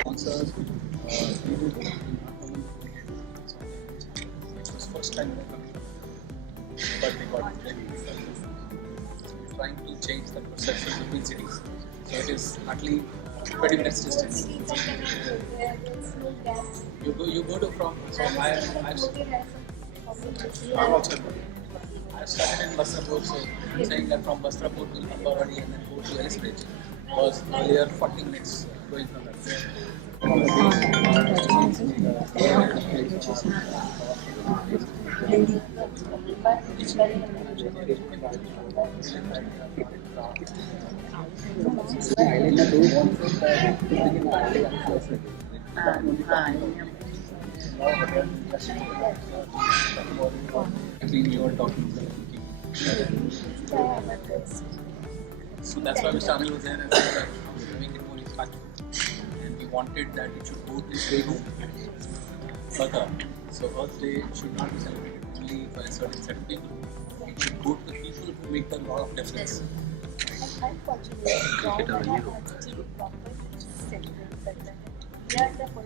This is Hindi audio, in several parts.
Sponsors, it was first time coming, but they got very trying to change the perception between cities. So it is hardly 20 minutes distance. You go to from so I'm also I started in Basrapur, so I'm saying that from Basrapur to Ambawadi and then go to Ellis Bridge was earlier 40 minutes going from that. You were talking. So that's why Mr. Anil was there and said that to make it more impactful. And we wanted that it should go to stay home further. So Earth Day should not be celebrated only by a certain set of people. It should go to the people who make a lot of difference.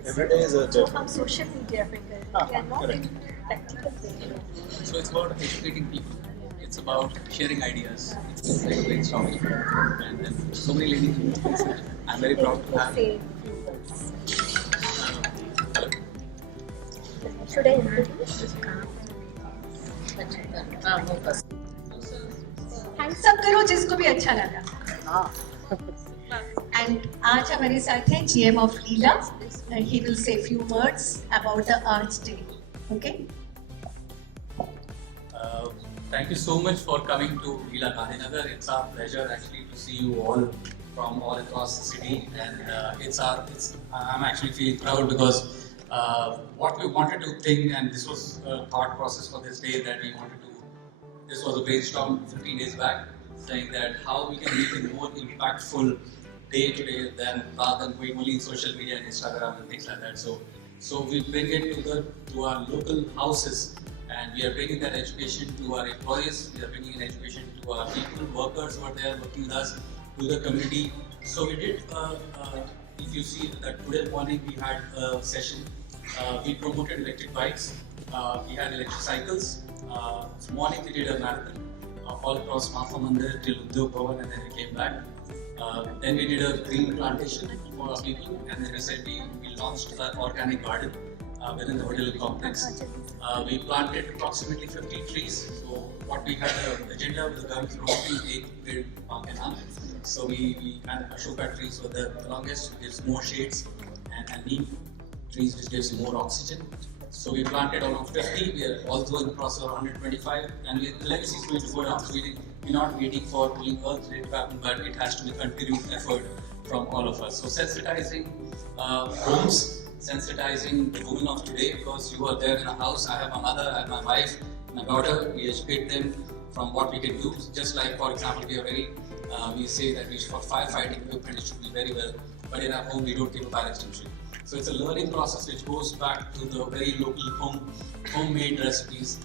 Every day is a day. From social media, we are not in practical way. So it's about educating people. It's about sharing ideas. It's like brainstorming. And then so many ladies in this place. I'm very proud to have. Say few words. Hello. Should I introduce? Hands up करो जिसको भी अच्छा लगा. And आज हमारे साथ हैं GM of Leela and he will say few words about the Arts Day. Okay? Thank you so much for coming to Leela Gandhinagar. It's our pleasure actually to see you all from all across the city, and I'm actually feeling proud because what we wanted to think, and this was a thought process for this day that we wanted to. This was a brainstorm 15 days back, saying that how we can make it more impactful day to day rather than going only in social media and Instagram and things like that. So we bring it to our local houses. And we are bringing that education to our employees, we are bringing in education to our people, workers who are there working with us, to the community. So we did, if you see that today morning we had a session, we promoted electric bikes, we had electric cycles. This morning we did a marathon all across Maha Mandir till Udyog Bhavan and then we came back. Then we did a green plantation for our people, and then recently we launched an organic garden within the hotel complex. We planted approximately 50 trees. So what we had an agenda with the government promoting a build park and all. So we had Ashoka trees for the longest, which gives more shades, and neem trees which gives more oxygen. So we planted around 50. We are also in the process of 125, and the legacy is going to go down. So we're not waiting for only Earth Day to happen, but it has to be continued effort from all of us. So sensitizing homes, sensitizing the women of today, because you are there in a house. I have my mother, I have my wife, my daughter. We educate them from what we can do. Just like, for example, we say that for firefighting equipment it should be very well, but in our home we don't keep a fire extinguisher. So it's a learning process which goes back to the very local homemade recipes.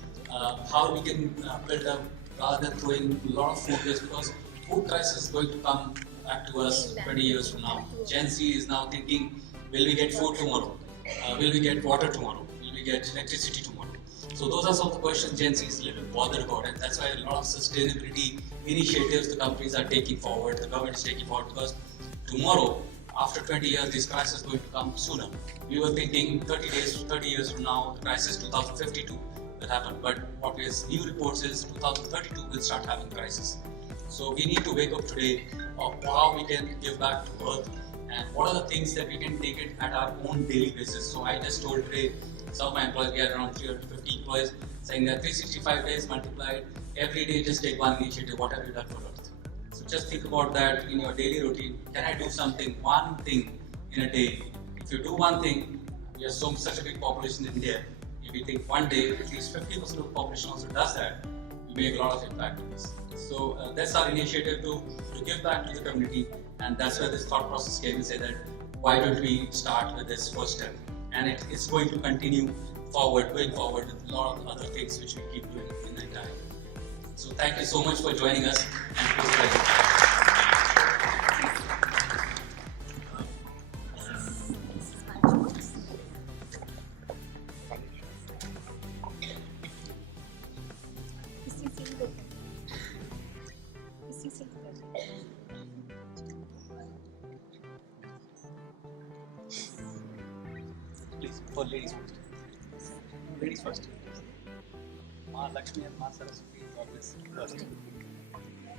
How we can build up rather than throwing a lot of food waste, because food crisis is going to come back to us 20 years from now. Gen Z is now thinking, will we get food tomorrow? Will we get water tomorrow? Will we get electricity tomorrow? So those are some of the questions Gen Z is a little bothered about, and that's why a lot of sustainability initiatives the companies are taking forward, the government is taking forward, because tomorrow, after 20 years, this crisis is going to come sooner. We were thinking 30 years from now, the crisis 2052 will happen, but what is new reports is 2032 will start having crisis. So we need to wake up today of how we can give back to Earth, and what are the things that we can take it at our own daily basis. So I just told today, some of my employees, we had around 350 employees, saying that 365 days multiplied, every day just take one initiative, what have you done for Earth? So just think about that in your daily routine. Can I do something, one thing in a day? If you do one thing, we are such a big population in India. If you think one day, at least 50% of the population also does that, we make a lot of impact on this. So that's our initiative to give back to the community, and that's where this thought process came and say that why don't we start with this first step? And it's going to continue going forward with a lot of other things which we keep doing in that time. So thank you so much for joining us. And it was a pleasure. Please, for ladies first. Ladies first. Ma Lakshmi and Ma Saraswati is always first.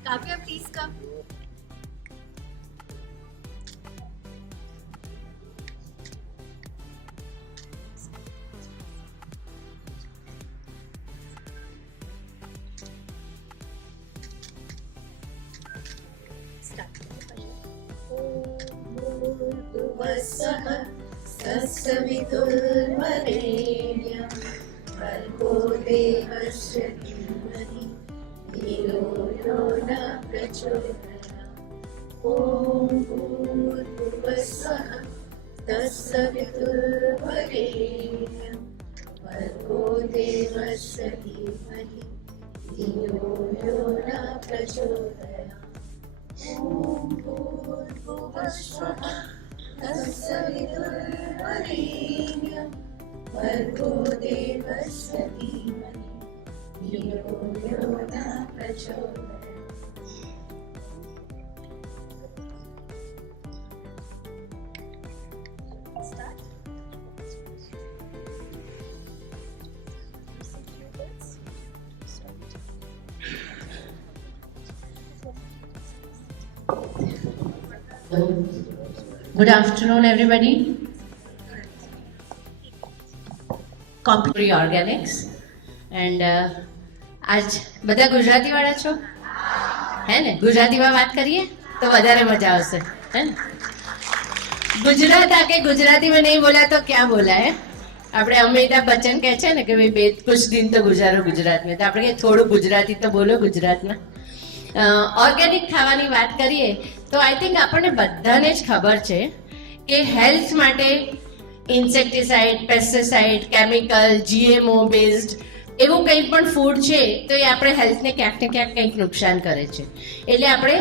Kavya, please come. भूर्भुवस्सः तत्सवितुर्वरेण्यं भर्गो देवस्य धीमहि धियो यो न प्रचोदयात् ॐ भूर्भुवस्सः तत्सवितुर्वरेण्यं भर्गो देवस्य धीमहि धियो यो न प्रचोदयात् ॐ भूर्भुवस्सः तत्सवितुर्वरेण्यं भर्गो देवस्य धीमहि धियो यो न प्रचोदयात् Good afternoon, everybody. Complementary Organics and આજ બધા ગુજરાતી વાળા છો હે ને ગુજરાતીમાં વાત કરીએ તો વધારે મજા આવશે હે ને ગુજરાત આકે ગુજરાતી में नहीं बोला तो क्या बोला है આપણે અમિતાભ બચ્ચન કહે છે ને કે ભાઈ કુછ દિન તો ગુજારો ગુજરાત में તો આપણે થોડું ગુજરાતી તો બોલો ગુજરાતમાં ઓર્ગેનિક ખાવાની વાત કરીએ તો આઈ થિંક આપણને બધાને જ ખબર છે કે હેલ્થ માટે ઇન્સેક્ટિસાઇડ પેસ્ટિસાઇડ કેમિકલ જીએમઓ બેઝડ એવું કંઈ પણ ફૂડ છે તો એ આપણે હેલ્થને ક્યાંક ને ક્યાંક કંઈક નુકસાન કરે છે એટલે આપણે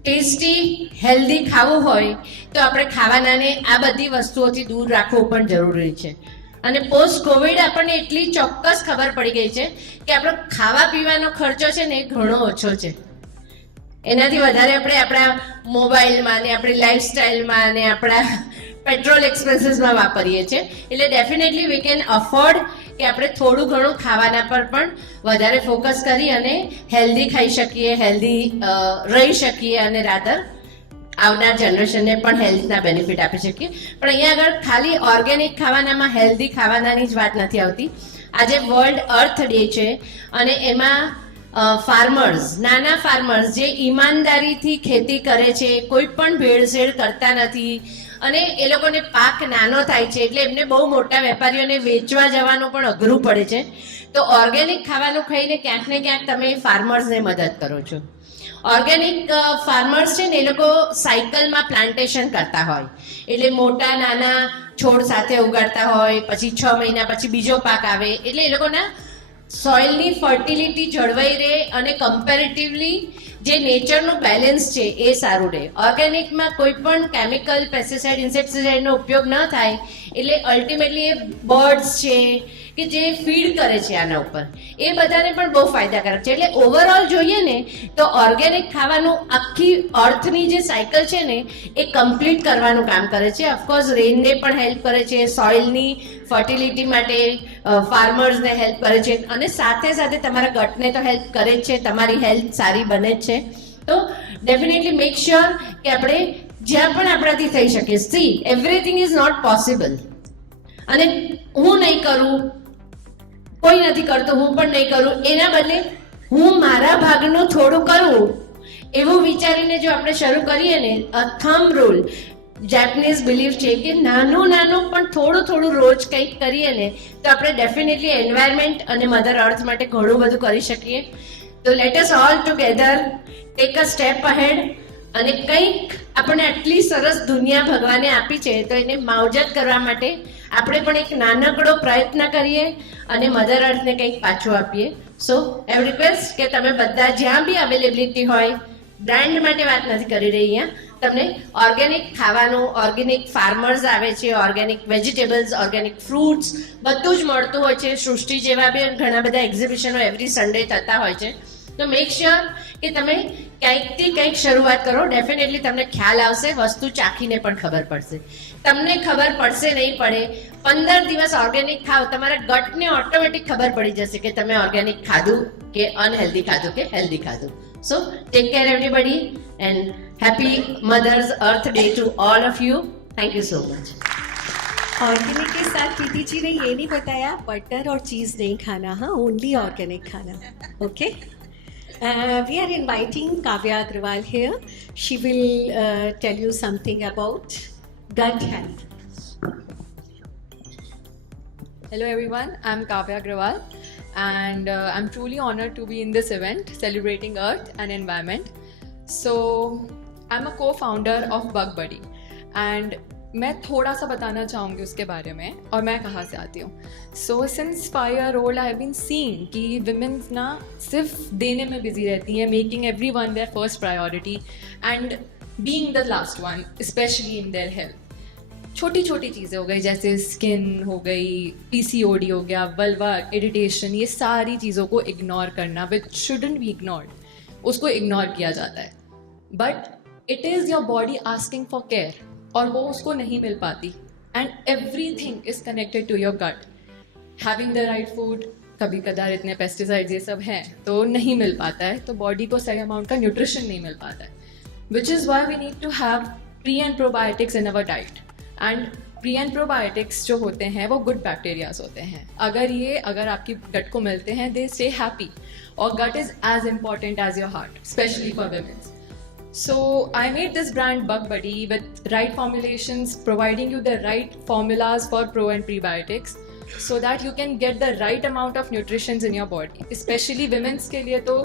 ટેસ્ટી હેલ્ધી ખાવું હોય તો આપણે ખાવાનાને આ બધી વસ્તુઓથી દૂર રાખવું પણ જરૂરી છે અને પોસ્ટ કોવિડ આપણને એટલી ચોક્કસ ખબર પડી ગઈ છે કે આપણો ખાવા પીવાનો ખર્ચો છે ને એ ઘણો ઓછો છે એનાથી વધારે આપણે આપણા મોબાઈલમાં ને આપણી લાઈફસ્ટાઈલમાં ને આપણા પેટ્રોલ એક્સપેન્સીસમાં વાપરીએ છીએ એટલે ડેફિનેટલી વી કેન અફોર્ડ કે આપણે થોડું ઘણું ખાવાના પર પણ વધારે ફોકસ કરી અને હેલ્ધી ખાઈ શકીએ હેલ્ધી રહી શકીએ અને રાધર આવનાર જનરેશનને પણ હેલ્થના બેનિફિટ આપી શકીએ પણ અહીંયા આગળ ખાલી ઓર્ગેનિક ખાવાનામાં હેલ્ધી ખાવાનાની જ વાત નથી આવતી આજે વર્લ્ડ અર્થ ડે છે અને એમાં ફાર્મર્સ નાના ફાર્મર્સ જે ઈમાનદારીથી ખેતી કરે છે કોઈ પણ ભેળસેળ કરતા નથી અને એ લોકોને પાક નાનો થાય છે એટલે એમને બહુ મોટા વેપારીઓને વેચવા જવાનું પણ અઘરું પડે છે તો ઓર્ગેનિક ખાવાનું ખાઈને ક્યાંક ને ક્યાંક તમે ફાર્મર્સને મદદ કરો છો ઓર્ગેનિક ફાર્મર્સ છે ને એ લોકો સાયકલમાં પ્લાન્ટેશન કરતા હોય એટલે મોટા નાના છોડ સાથે ઉગાડતા હોય પછી 6 મહિના પછી બીજો પાક આવે એટલે એ લોકોના સોઇલની ફર્ટિલિટી જળવાઈ રહે અને કમ્પેરેટિવલી જે નેચરનું બેલેન્સ છે એ સારું રહે ઓર્ગેનિકમાં કોઈ પણ કેમિકલ પેસ્ટિસાઇડ ઇન્સેક્ટિસાઇડનો ઉપયોગ ન થાય એટલે અલ્ટિમેટલી એ બર્ડ્સ છે કે જે ફીડ કરે છે આના ઉપર એ બધાને પણ બહુ ફાયદાકારક છે એટલે ઓવરઓલ જોઈએ ને તો ઓર્ગેનિક ખાવાનું આખી અર્થની જે સાયકલ છે ને એ કમ્પ્લીટ કરવાનું કામ કરે છે ઓફકોર્સ રેનને પણ હેલ્પ કરે છે સોઇલની ફર્ટિલિટી માટે ફાર્મર્સને હેલ્પ કરે છે અને સાથે સાથે તમારા ગટને તો હેલ્પ કરે જ છે તમારી હેલ્થ સારી બને જ છે તો ડેફિનેટલી મેક શ્યોર કે આપણે જ્યાં પણ આપણાથી થઈ શકે see everything is not possible અને હું નહીં કરું કોઈ નથી કરતું હું પણ નહીં કરું એના બદલે હું મારા ભાગનું થોડું કરું એવું વિચારીને જો આપણે શરૂ કરીએ ને થંબ રૂલ જેપનીઝ બિલીફ છે કે નાનું પણ થોડું રોજ કંઈક કરીએ ને તો આપણે ડેફિનેટલી એન્વાયરમેન્ટ અને મધર અર્થ માટે ઘણું બધું કરી શકીએ તો let us all together take a step ahead અને કંઈક આપણને આટલી સરસ દુનિયા ભગવાને આપી છે તો એને માવજત કરવા માટે આપણે પણ એક નાનકડો પ્રયત્ન કરીએ અને મધર અર્થને કંઈક પાછું આપીએ સો આઈ રિક્વેસ્ટ કે તમે બધા જ્યાં બી અવેલેબિલિટી હોય, બ્રાન્ડ માટે વાત નથી કરી રહી અહીંયા, તમને ઓર્ગેનિક ખાવાનું, ઓર્ગેનિક ફાર્મર્સ આવે છે, ઓર્ગેનિક વેજીટેબલ્સ, ઓર્ગેનિક ફ્રૂટ્સ બધું જ મળતું હોય છે. સૃષ્ટિ જેવા બી ઘણા બધા એક્ઝિબિશનો એવરી સન્ડે થતા હોય છે. તો મેક શ્યોર કે તમે કંઈકથી કંઈક શરૂઆત કરો. ડેફિનેટલી તમને ખ્યાલ આવશે, વસ્તુ ચાખીને પણ ખબર પડશે. તમને ખબર પડશે નહીં પડે, 15 દિવસ ઓર્ગેનિક ખાઓ, તમારા ગટને ઓટોમેટિક ખબર પડી જશે કે તમે ઓર્ગેનિક ખાધું કે અનહેલ્ધી ખાધું કે હેલ્ધી ખાધું. So take care everybody and happy mother's earth day to all of you. Thank you so much. Organic के साथ प्रीति जी ने ये नहीं बताया बटर और चीज़ नहीं खाना, हाँ, ओनली ऑर्गेनिक खाना. Okay. We are inviting Kavya Agrawal here. She will tell you something about gut health. Hello everyone, I'm Kavya Agrawal and I'm truly honored to be in this event celebrating Earth and environment. So I'm a co-founder of Bug Buddy and मैं थोड़ा सा बताना चाहूँगी उसके बारे में और मैं कहाँ से आती हूँ. So since 5 year old I have been seeing कि विमेंस ना सिर्फ देने में बिजी रहती हैं, making everyone their first priority and being the last one specially in their health. छोटी छोटी चीज़ें हो गई जैसे स्किन हो गई, PCOD हो गया, वल्वा इरिटेशन, ये सारी चीज़ों को इग्नोर करना विच शुडंट बी इग्नोर्ड, उसको इग्नोर किया जाता है. But it is your body asking for care और वो उसको नहीं मिल पाती. And everything is connected to your gut. Having the right food, कभी कदार इतने पेस्टिसाइड्स ये सब हैं तो नहीं मिल पाता है, तो बॉडी को सही अमाउंट का न्यूट्रिशन नहीं मिल पाता है. Which is why we need to have pre and probiotics in our diet. And pre and probiotics जो होते हैं वो गुड बैक्टीरियाज होते हैं. अगर आपकी गट को मिलते हैं दे स्टे हैप्पी. और gut is as important as your heart, specially for women. So I made this brand Bug Buddy with right formulations, providing you the right formulas for pro and prebiotics so that you can get the right amount of nutrition in your body. Especially women's के लिए तो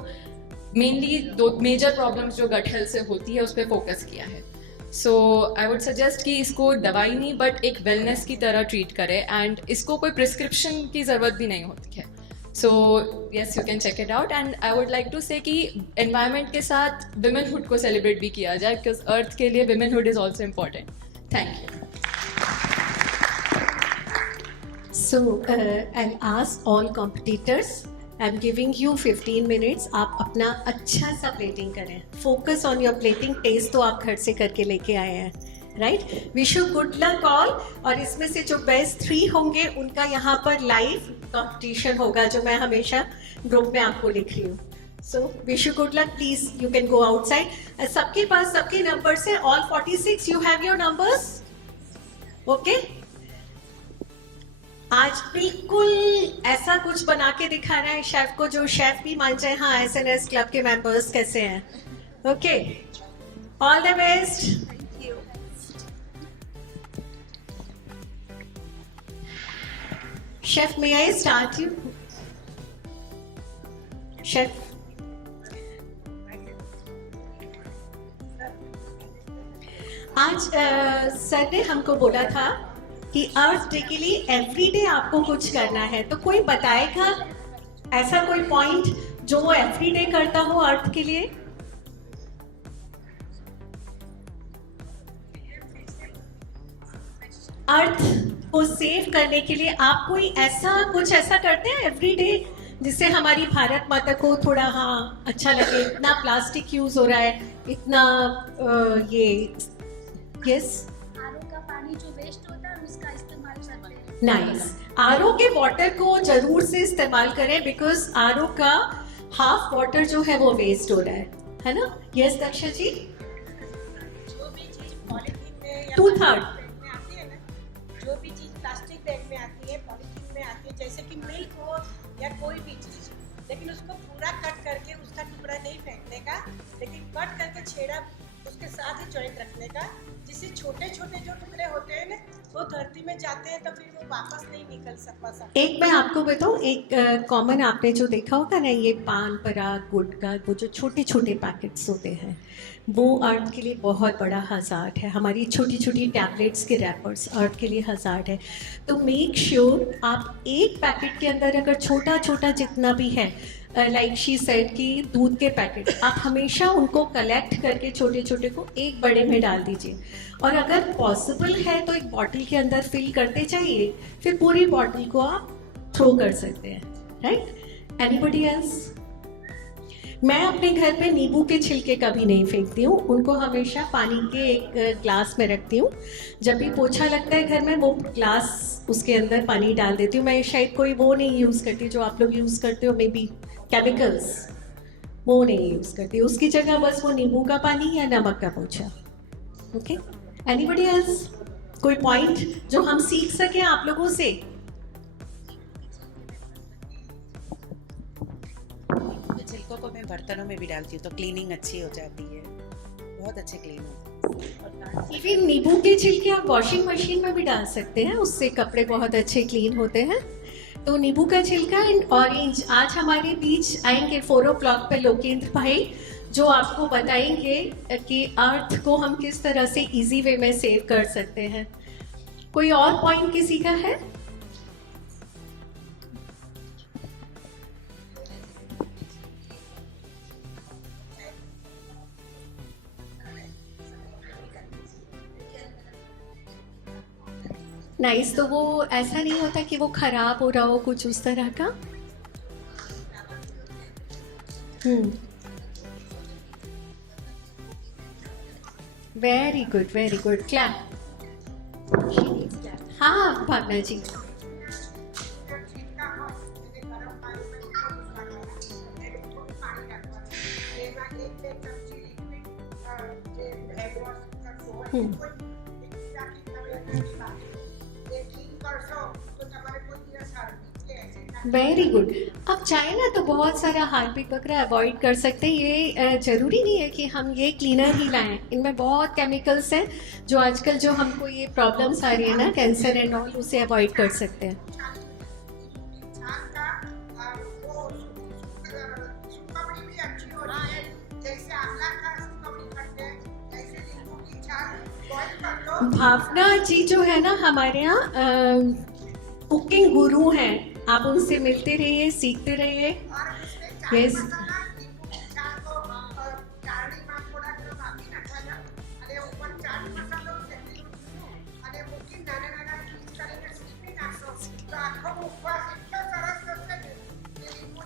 mainly 2 major problems जो gut health से होती है उस पर focus किया है. So I would suggest कि इसको दवाई नहीं but एक wellness की तरह treat करें and इसको कोई prescription की ज़रूरत भी नहीं होती है. So yes, you can check it out and I would like to say कि environment के साथ womenhood को celebrate भी किया जाए because earth के लिए womenhood is also important. Thank you. So I'll ask all competitors. I'm giving you 15 minutes. आप अपना अच्छा सा plating करें. Focus on your plating. Taste तो आप घर से करके लेके आए हैं. Right. Wish you good luck all. और इसमें से जो बेस्ट 3 होंगे उनका यहाँ पर लाइव कंपटीशन होगा जो मैं हमेशा ग्रुप में आपको लिख रही हूँ. So wish you good luck. Please you can go outside. सबके पास सबके नंबर्स हैं. All 46 you have your numbers. Okay. आज बिल्कुल ऐसा कुछ बना के दिखाना है शेफ को जो शेफ भी मान जाए हाँ SNS क्लब के मेंबर्स कैसे हैं. Okay. All the best. Chef, may I start you? Chef. आज सर ने हमको बोला था कि अर्थ डे के लिए एवरीडे आपको कुछ करना है, तो कोई बताएगा ऐसा कोई पॉइंट जो वो एवरीडे करता हो अर्थ के लिए? अर्थ को सेव करने के लिए आप कोई कुछ ऐसा करते हैं एवरीडे जिससे हमारी भारत माता को थोड़ा हाँ अच्छा लगे? इतना प्लास्टिक यूज हो रहा है, इतना ये यस आरओ का पानी जो वेस्ट होता है उसका इस्तेमाल करते हैं. नाइस. आरओ के वाटर को जरूर से इस्तेमाल करें बिकॉज आरओ का हाफ वाटर जो है वो वेस्ट हो रहा है ना? यस दक्षा जी. जो भी चीज पॉलिथीन में या 2/3 में आती है ना, जो भी चीज प्लास्टिक बैग में आती है, पॉलिथीन में आती है, जैसे कि मिल्क हो या कोई भी चीज, लेकिन उसको पूरा कट करके उसका टुकड़ा नहीं फेंकने का, लेकिन कट करके छेड़ा उसके साथ ही जॉइंट रखने का, जिससे छोटे छोटे जो टुकड़े होते हैं ना वो धरती में जाते हैं तो फिर वो वापस नहीं निकल सकता. एक मैं आपको बताऊं, एक कॉमन आपने जो देखा होगा ना, ये पान पराग गुटखा वो जो छोटे छोटे पैकेट्स होते हैं वो अर्थ के लिए बहुत बड़ा हज़ार्ड है. हमारी छोटी छोटी टैबलेट्स के रैपर्स अर्थ के लिए हज़ार्ड है. तो मेक श्योर आप एक पैकेट के अंदर अगर छोटा छोटा जितना भी है लाइक शी सेड कि दूध के पैकेट आप हमेशा उनको कलेक्ट करके छोटे छोटे को एक बड़े में डाल दीजिए, और अगर पॉसिबल है तो एक बॉटल के अंदर फिल करते जाइए, फिर पूरी बॉटल को आप थ्रो कर सकते हैं, राइट? Anybody else? मैं अपने घर पे नींबू के छिलके कभी नहीं फेंकती हूँ, उनको हमेशा पानी के एक ग्लास में रखती हूँ। जब भी पोछा लगता है घर में, वो ग्लास उसके अंदर पानी डाल देती हूँ। मैं शायद कोई वो नहीं यूज़ करती जो आप लोग यूज़ करते हो, मे बी केमिकल्स, वो नहीं यूज़ करती। उसकी जगह बस वो नींबू का पानी या नमक का पोछा। Okay, anybody else? कोई पॉइंट जो हम सीख सकें आप लोगों से? छिलकों को मैं बर्तनों में भी डालती हूँ तो क्लीनिंग अच्छी हो जाती है, बहुत अच्छे क्लीन होते हैं। इवन नींबू के छिलके आप वॉशिंग मशीन में भी डाल सकते हैं, उससे कपड़े बहुत अच्छे क्लीन होते हैं। तो नींबू का छिलका एंड ऑरेंज। आज हमारे बीच आएंगे 4 o'clock पे लोकेंद्र भाई, जो आपको बताएंगे कि अर्थ को हम किस तरह से इजी वे में सेव कर सकते हैं। कोई और पॉइंट किसी का है? नाइस। तो वो ऐसा नहीं होता कि वो खराब हो रहा हो, कुछ उस तरह का? Very good, very good. Clap. हाँ भावना जी। Very good. अब चाहे ना तो बहुत सारा हार्पिक वगैरह अवॉइड कर सकते हैं। ये ज़रूरी नहीं है कि हम ये क्लीनर ही लाएं, इनमें बहुत केमिकल्स हैं जो आजकल जो हमको ये प्रॉब्लम्स आ रही है ना, कैंसर एंड ऑल, उसे अवॉइड कर सकते हैं। भावना जी जो है ना हमारे यहाँ कुकिंग गुरु हैं, आप उनसे मिलते रहिए, सीखते रहिए। Yes.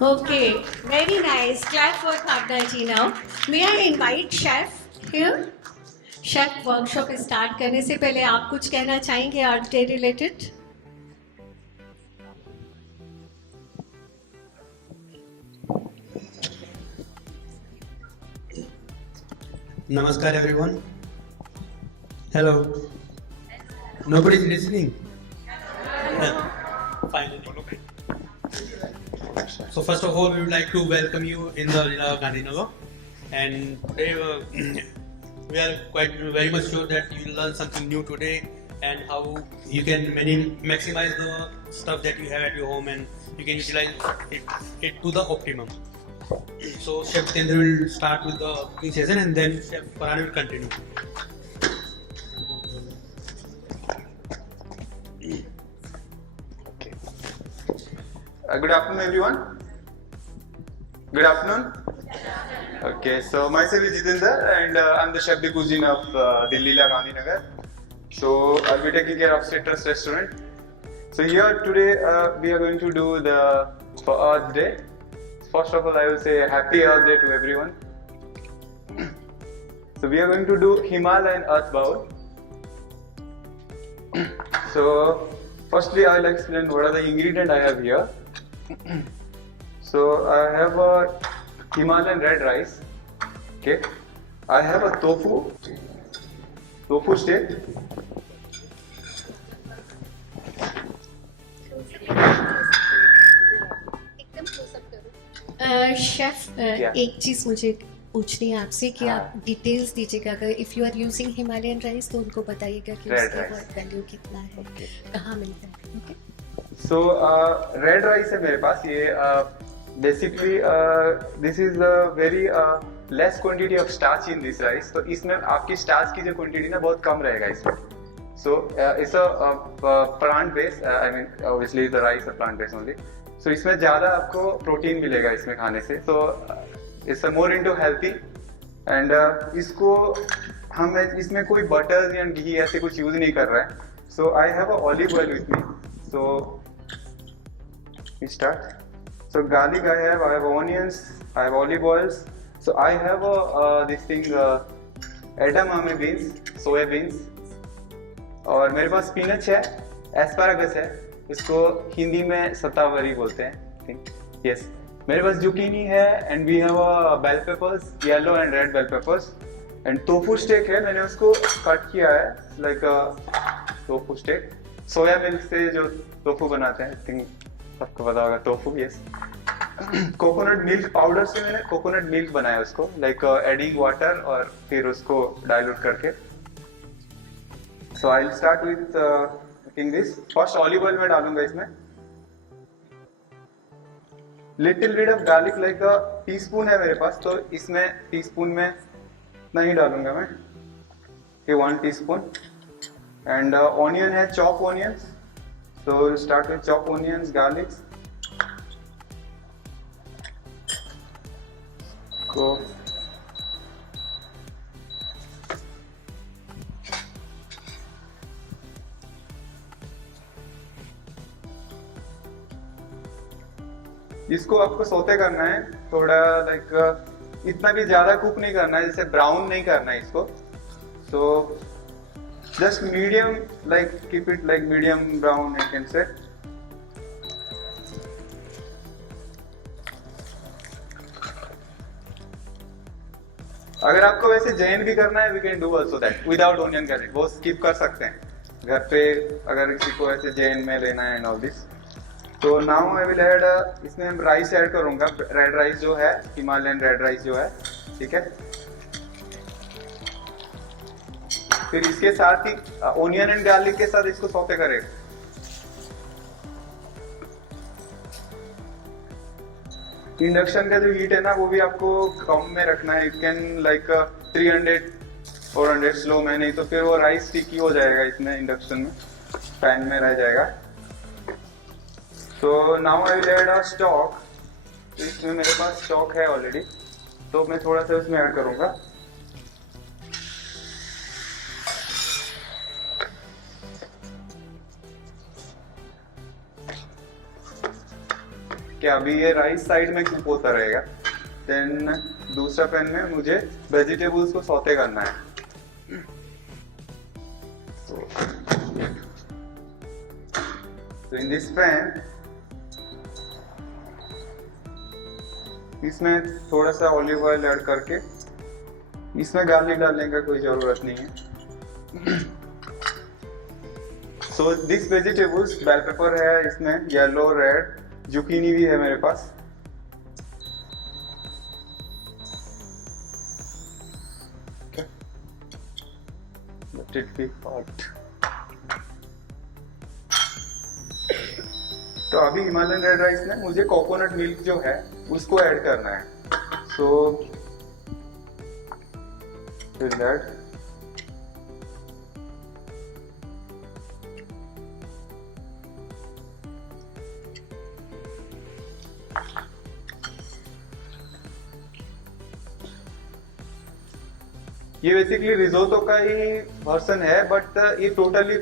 Okay, very nice. Clap for Bhavna ji. Now may I invite chef here. Chef, workshop start करने से पहले आप कुछ कहना चाहेंगे art day related? Namaskar everyone. Hello. Nobody is listening? Fine. So first of all, we would like to welcome you in the Leela Gandhinagar, and today we are quite very much sure that you will learn something new today, and how you can maximize the stuff that you have at your home, and you can utilize it to the optimum. So Chef Tendra will start with the cooking session, and then Chef Farhan will continue. Good afternoon, everyone. Good afternoon. Okay, so myself is Jitendra, and I'm the chef de cuisine of the Leela Gandhinagar. So I'll be taking care of Citrus Restaurant. So here today we are going to do the for Earth Day. First of all, I will say Happy Earth Day to everyone. So we are going to do Himalayan Earth Bowl. So firstly, I will explain what are the ingredients I have here. So I have a Himalayan red rice. Okay, I have a tofu steak. Chef, एक चीज मुझे पूछनी है आपसे कि आप डिटेल्स दीजिएगा। अगर if you are using Himalayan rice तो उनको बताइएगा कि उसका वैल्यू कितना है, कहाँ मिलता है। ओके। सो रेड राइस है मेरे पास। ये basically this is a very less quantity of starch in this rice. तो इसमें आपकी स्टार्च की जो क्वांटिटी ना बहुत कम रहेगा इसमें। So it's a plant based, I mean obviously the rice a plant based only. So इसमें ज़्यादा आपको प्रोटीन मिलेगा इसमें खाने से, तो it's more into healthy. And इसको हम इसमें कोई बटर या घी ऐसे कुछ यूज़ नहीं कर रहा है। So I have a olive oil with me, so start. So garlic I have onions, I have olive oils. So I have this thing edamame beans, soya beans. और मेरे पास स्पिनच है, एस्पारागस है, इसको हिंदी में सतावरी बोलते हैं, थिंक यस। मेरे पास जुकीनी है and we have bell peppers, yellow and red bell peppers. And tofu steak है, मैंने उसको कट किया है like tofu steak, soya milk से जो टोफू बनाते हैं, थिंक सबको पता होगा tofu, yes. Coconut milk powder से मैंने कोकोनट मिल्क बनाया उसको, लाइक एडिंग वाटर और फिर उसको डाइल्यूट करके। So I will start with cooking this. First olive oil में डालूंगा इसमें, little bit of garlic, like teaspoon है मेरे पास, तो इसमें टीस्पून में नहीं डालूंगा मैं, ये 1 टीस्पून। एंड ऑनियन है, chop onions, so we'll start with chop onions, garlic. Go. इसको आपको सोते करना है थोड़ा, लाइक इतना भी ज्यादा कुक नहीं करना है, जैसे ब्राउन नहीं करना है इसको। सो just medium, like keep it like medium brown, you can say. अगर आपको वैसे जैन भी करना है, we can do also that without onion garlic, वो skip कर सकते हैं घर पे अगर किसी को ऐसे जैन में लेना है and all this. तो now I will add इसमें हम राइस ऐड करूंगा, रेड राइस जो है, हिमालयन रेड राइस जो है, ठीक है। फिर इसके साथ ही ओनियन एंड गार्लिक के साथ इसको सौते करेगा। इंडक्शन का जो हीट है ना, वो भी आपको कम में रखना है, इट कैन लाइक 300-400 स्लो में, नहीं तो फिर वो राइस स्टिकी हो जाएगा इसमें, इंडक्शन में पैन में रह जाएगा। तो now I will add a stock. इसमें मेरे पास स्टॉक है ऑलरेडी, तो मैं थोड़ा सा उसमें ऐड करूंगा। क्या अभी ये राइस साइड में कुक होता रहेगा, देन दूसरा पैन में मुझे वेजिटेबल्स को सौते करना है। तो इन दिस पैन इसमें थोड़ा सा ऑलिव ऑयल ऐड करके, इसमें गार्लिक डालने का कोई जरूरत नहीं है। So this vegetables, bell pepper है इसमें, येलो, रेड, जुकीनी भी है मेरे पास। Let it be hot. तो अभी हिमालयन रेड राइस में मुझे कोकोनट मिल्क जो है उसको ऐड करना है। सो फिर दैट ये बेसिकली रिजोटो का ही वर्जन है, बट ये टोटली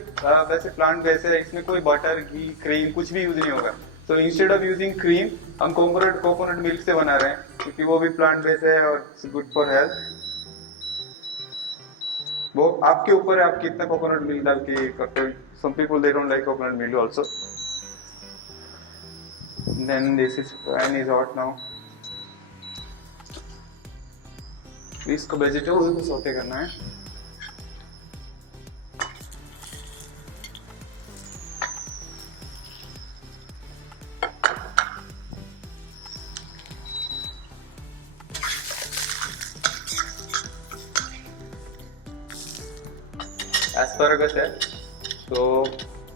वैसे प्लांट बेस्ड है, इसमें कोई बटर, घी, क्रीम कुछ भी यूज नहीं होगा। तो इंस्टेड ऑफ यूजिंग क्रीम हम कोकोनट मिल्क से बना रहे हैं, क्योंकि वो भी प्लांट बेस्ड है और इट्स गुड फॉर हेल्थ। वो आपके ऊपर है, आप कितना कोकोनट मिल्क डाल के करते हो। Some people they don't like coconut milk also. Then this is pan is hot now. इसको वेजिटेबल को सौते करना है। एस्पैरागस है, तो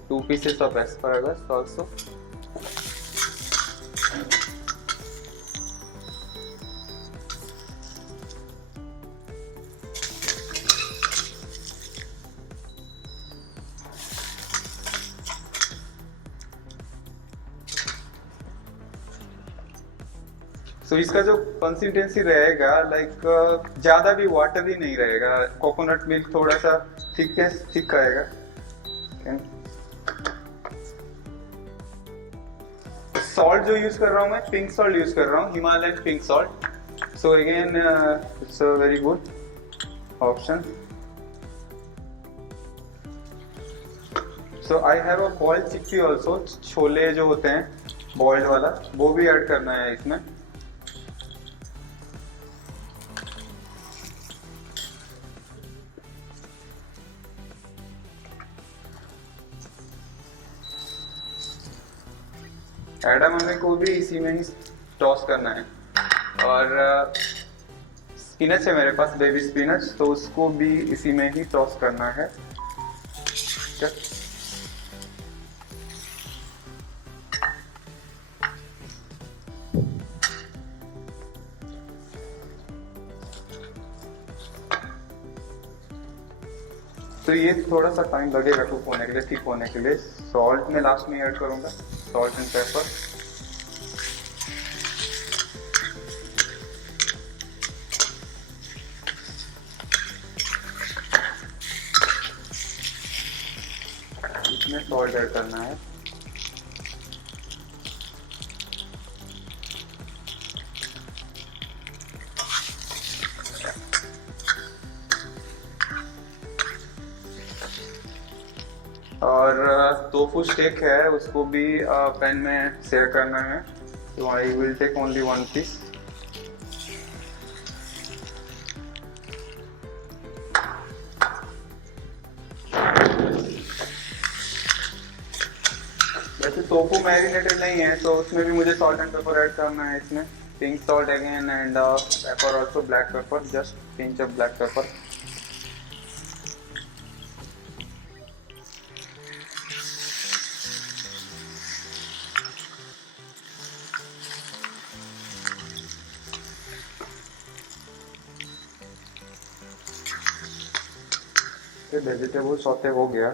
2 pieces of asparagus also. तो इसका जो कंसिस्टेंसी रहेगा लाइक ज़्यादा भी वाटरी नहीं रहेगा, कोकोनट मिल्क थोड़ा सा थिक आएगा। सॉल्ट जो यूज कर रहा हूँ मैं पिंक सॉल्ट यूज कर रहा हूँ, Himalayan pink salt. So again it's a very good option. So I have a boiled chickpea also, छोले जो होते हैं बॉइल्ड वाला वो भी ऐड करना है इसमें। एडामामे को भी इसी में ही टॉस करना है। और स्पिनच है मेरे पास, बेबी स्पिनच, तो उसको भी इसी में ही टॉस करना है। तो ये थोड़ा सा टाइम लगेगा कुक होने के लिए, ठीक होने के लिए। सॉल्ट में लास्ट में ऐड करूंगा, सॉल्ट एंड पेपर। इसमें सॉल्ट ऐड करना है। और टोफू स्टेक है, उसको भी पैन में शेयर करना है। तो I will take only 1 piece. वैसे टोफू मैरिनेटेड नहीं है तो उसमें भी मुझे सॉल्ट एंड पेपर ऐड करना है। इसमें pink salt again and pepper also, black pepper, just pinch of black pepper. Vegetable saute हो गया।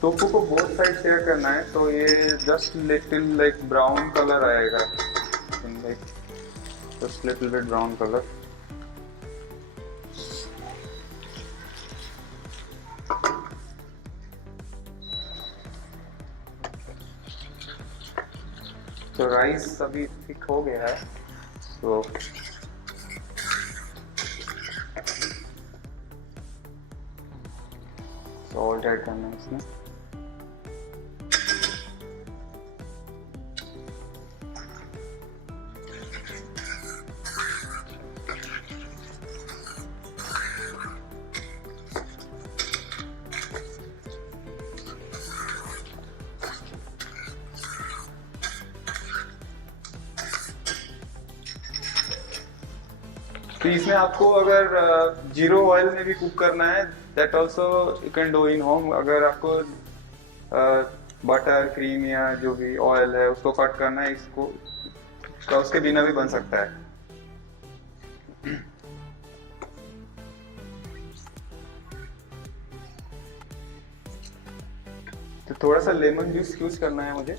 टोफू को बोथ साइड शेयर करना है, तो ये just little like brown colour आएगा, like just little bit brown colour. तो राइस अभी थिक हो गया है, तो सॉल्ट ऐड करना है इसमें। तो इसमें आपको अगर जीरो ऑयल में भी कुक करना है, that also you can do in home. अगर आपको बटर, क्रीम या जो भी ऑयल है उसको कट करना है, इसको तो उसके बिना भी बन सकता है। तो थोड़ा सा लेमन जूस यूज करना है मुझे।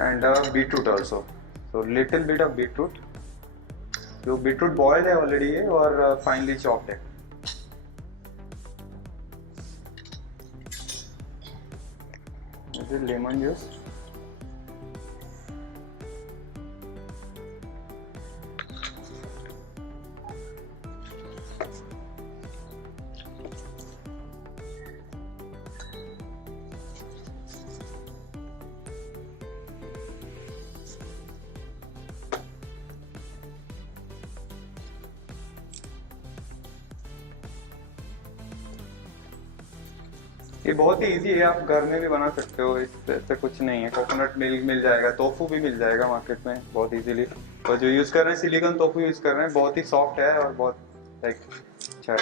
And beetroot also, so little bit of beetroot। जो beetroot boiled है already है और finely chopped है। this is lemon juice। ये बहुत ही इजी है, आप घर में भी बना सकते हो, इससे कुछ नहीं है। कोकोनट मिल्क मिल जाएगा, टोफू भी मिल जाएगा मार्केट में बहुत इजीली। और जो यूज़ कर रहे हैं सिलिकॉन टोफू यूज़ कर रहे हैं, बहुत ही सॉफ्ट है और बहुत लाइक अच्छा है।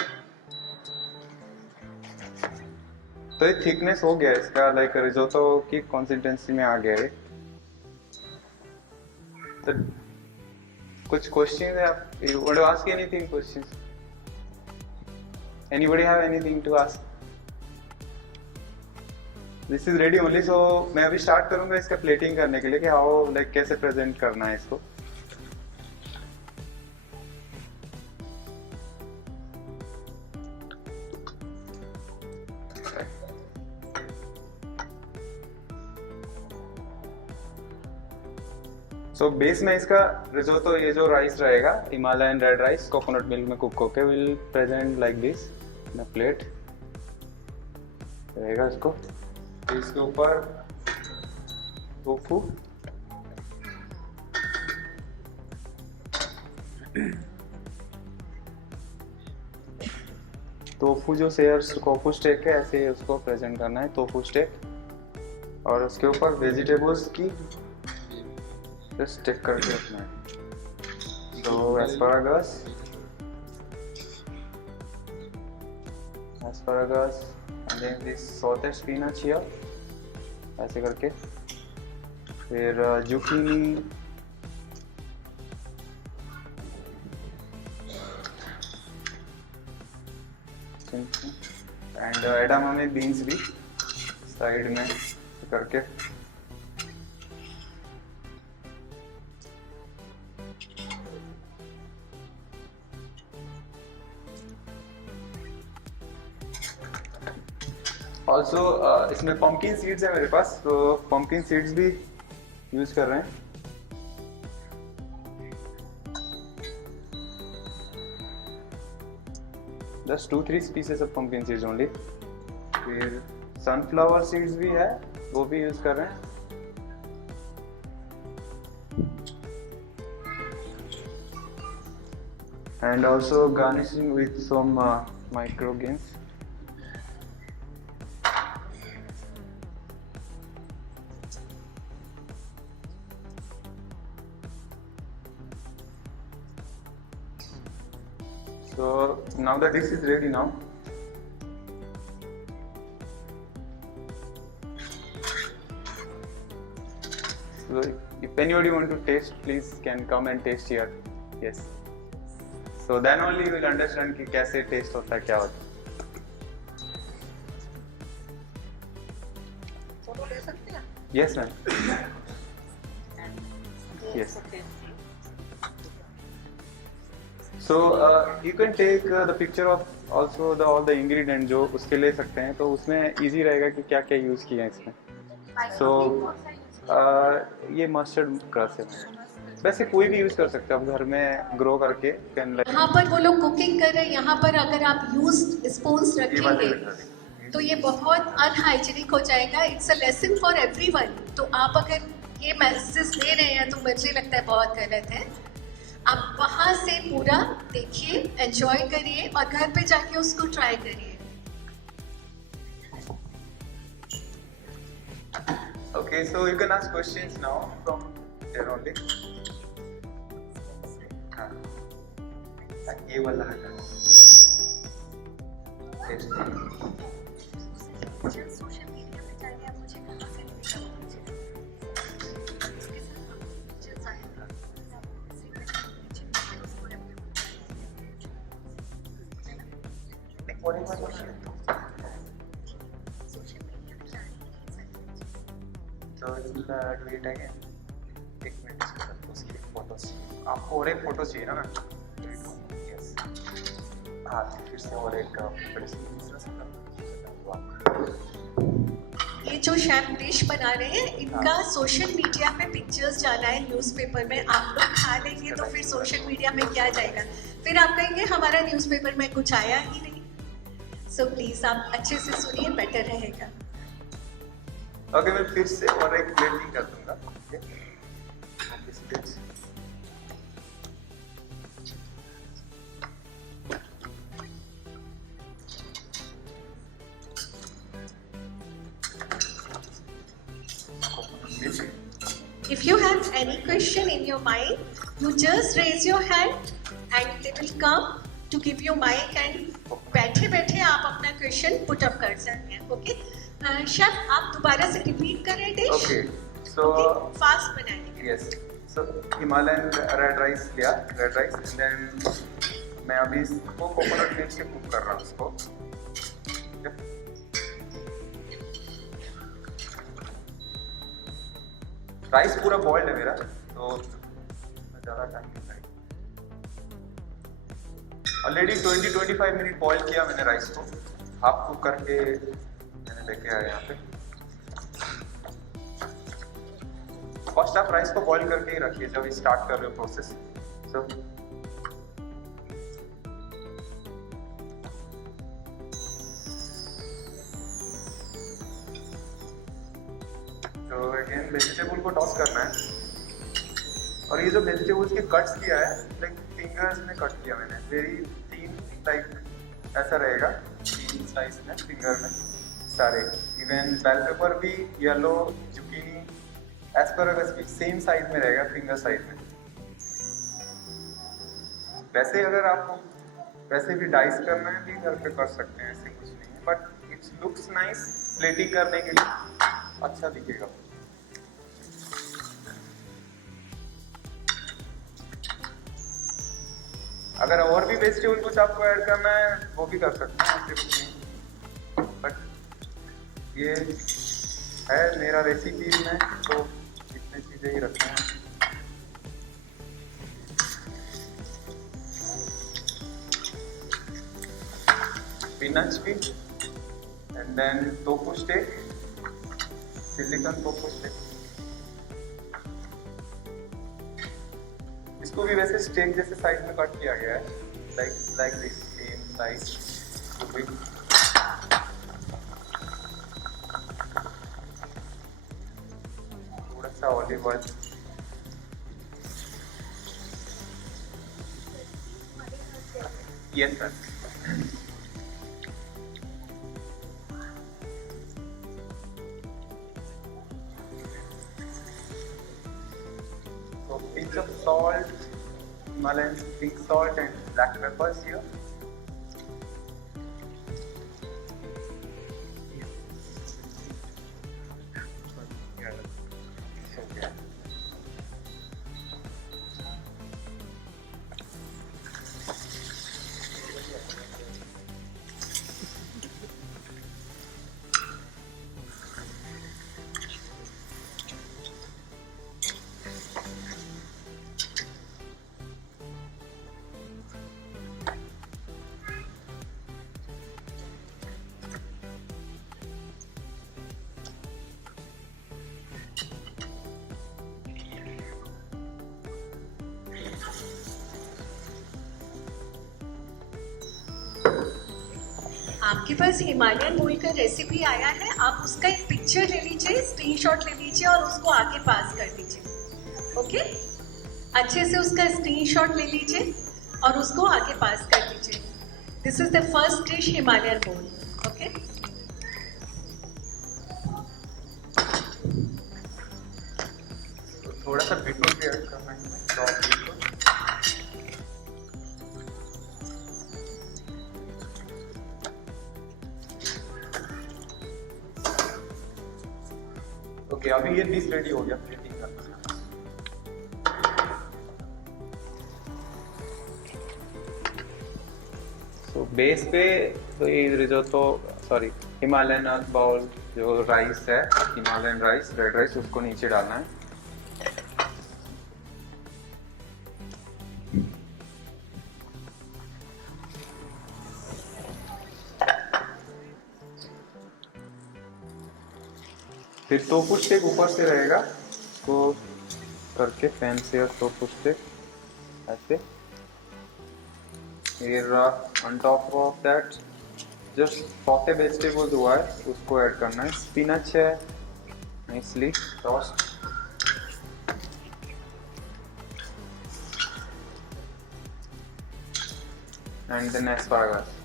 तो ये थिकनेस हो गया इसका, लाइक रिजोटो की कंसिस्टेंसी में आ गया है। तो कुछ क्वेश्चन है, आप you want to ask anything questions? Anybody have anything to ask? This is ready only. So मैं अभी स्टार्ट करूंगा इसका प्लेटिंग करने के लिए कि हाउ लाइक कैसे प्रेजेंट करना है इसको। सो बेस में इसका रिजोटो, ये जो राइस रहेगा Himalayan red rice coconut milk में कुक होके will present like this in a plate रहेगा। इसको इसके ऊपर टोफू, टोफू जो शेयर्स टोफू स्टेक है ऐसे उसको प्रेजेंट करना है, टोफू स्टेक। और उसके ऊपर वेजिटेबल्स की स्टिक करके रखना है। तो asparagus and then this sauteed spinach here ऐसे करके। फिर जुकीनी, एंड एडामामे बीन्स भी साइड में करके। ऑल्सो इसमें पम्पकिन सीड्स है मेरे पास, तो पम्पकिन सीड्स भी यूज कर रहे हैं। Just 2-3 pieces of pumpkin seeds only. फिर सनफ्लावर सीड्स भी है, वो भी यूज कर रहे हैं। And also garnishing with some microgreens. So now the dish is ready now. So if anybody want to taste, please can come and taste here. Yes. So then only you will understand कि कैसे taste होता है, क्या होता है। फोटो ले सकते हैं? Yes ma'am. Yes. So you can take the picture of also all the ingredient जो उसके ले सकते हैं, तो उसमें easy रहेगा कि क्या क्या यूज़ किया है इसमें। So ये मस्टर्ड क्रस्ट है, वैसे कोई भी यूज़ कर सकते हैं आप घर में ग्रो करके। यहाँ पर वो लोग कुकिंग कर रहे हैं, यहाँ पर अगर आप यूज्ड स्पून्स रखेंगे तो ये बहुत अनहाइजीनिक हो जाएगा। It's a lesson for everyone. तो आप अगर ये मैसेज दे रहे हैं तो मुझे लगता है बहुत गलत है। आप वहाँ से पूरा देखिए, एंजॉय करिए और घर पे जाके उसको ट्राई करिए। Okay, so you can ask questions now from here only. ये वाला है। सोशल मीडिया पे जाके आप मुझे कहाँ से मिलेगा? So do it again. एक मिनट उसकी फोटोज आपको और एक फोटो चाहिए ना मैम? यस हाँ, फिर से और एक ये जो शेफ डिश बना रहे हैं इनका सोशल मीडिया पे पिक्चर्स जाना है, न्यूज़पेपर में। आप लोग खा लेंगे तो फिर सोशल मीडिया में क्या जाएगा? फिर आप कहेंगे हमारा न्यूज़पेपर में कुछ आया ही नहीं। सो प्लीज़ आप अच्छे से सुनिए, बेटर रहेगा। ओके, मैं फिर से और एक प्लेटिंग कर दूंगा। If you have any question in your mind, you just raise your hand and they will come to give you mic and बैठे बैठे आप अपना क्वेश्चन पुट अप कर सकते हैं. ओके शेफ, आप दोबारा से रिपीट करें डिश. Okay, so फास्ट बनाने के. yes, so Himalayan red rice लिया, red rice, and then मैं अभी इसको कोकोनट मिल्क से कुक कर रहा हूँ इसको. राइस पूरा बॉइल्ड है मेरा, तो ज़्यादा टाइम नहीं लगेगा. ऑलरेडी 20-25 मिनट बॉईल किया मैंने राइस को, हाफ कुक करके मैंने लेके आया यहाँ पे. फर्स्ट आप राइस को बॉईल करके ही रखिए जब स्टार्ट कर रहे हो प्रोसेस. तो अगेन वेजिटेबल को टॉस करना है, और ये जो वेजिटेबल्स के कट्स किया है लाइक फिंगर्स में कट किया मैंने, वेरी थीन, लाइक ऐसा रहेगा 3 स्लाइस में फिंगर में सारे. इवन बेल पेपर भी, येलो, जुकीनी, एस्पैरागस भी सेम साइज में रहेगा, फिंगर साइज में. वैसे अगर आपको वैसे भी डाइस करना है भी घर पे कर सकते हैं, ऐसे कुछ नहीं है, but it's looks nice. Plating करने के लिए अच्छा दिखेगा. अगर और भी वेजिटेबल कुछ आपको ऐड करना है वो भी कर सकते हैं, ऐसे कुछ नहीं. बट ये है मेरा रेसिपी में, तो इतनी चीजें ही रखना है. स्पिनच भी, and then tofu steak, silken tofu steak. इसको भी वैसे स्टेक जैसे साइज में कट किया गया है, लाइक दिस सेम साइज. थोड़ा सा olive oil. Yes sir. Pinch of salt, Himalayan pink salt and black peppers here. आपके पास हिमालयन बोल का रेसिपी आया है, आप उसका एक पिक्चर ले लीजिए, स्क्रीनशॉट ले लीजिए और उसको आगे पास कर दीजिए. ओके, अच्छे से उसका स्क्रीनशॉट ले लीजिए और उसको आगे पास कर दीजिए. This is the first dish Himalayan बोल. ओके, थोड़ा सा बीटरूट भी ऐड करना है. ओके, अभी ये डिश रेडी हो गया प्लेटिंग करना. तो बेस पे तो ये रिजोटो, सॉरी हिमालयन बाउल जो राइस है, हिमालयन राइस, रेड राइस, उसको नीचे डालना है. फिर टोफू स्टेक ऊपर से रहेगा, इसको करके पैन से और टोफू स्टेक ऐसे. फिर on top of that just saute vegetables हुआ है उसको ऐड करना है. स्पिनच है nicely tossed, and then asparagus.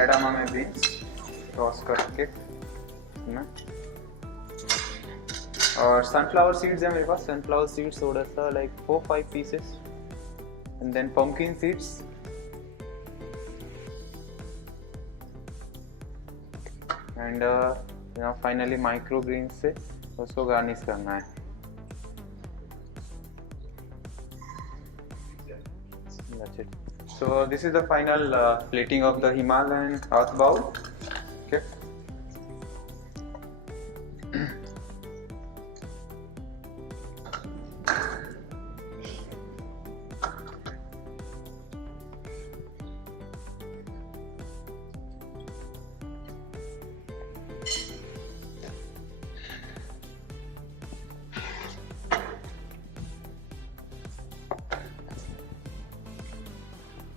edamame beans. Toss करके ना, और सनफ्लावर सीड्स है मेरे पास, सनफ्लावर सीड्स थोड़ा सा like 4-5 pieces, and then pumpkin seeds, and finally micro greens से उसको गार्निश करना है। That's it. So this is the final plating of the Himalayan earth bowl. Okay.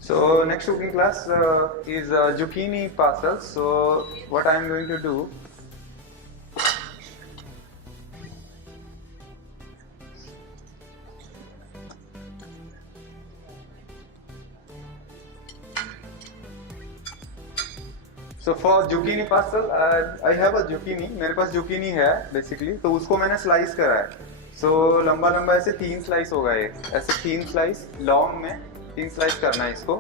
So next cooking class is zucchini parcels. So what I am going to do, so for zucchini parcel I have a zucchini, मेरे पास zucchini है basically, तो उसको मैंने स्लाइस करा है। So लंबा लंबा ऐसे 3 स्लाइस होगा ये, ऐसे 3 स्लाइस लॉन्ग में 3 स्लाइस करना है इसको।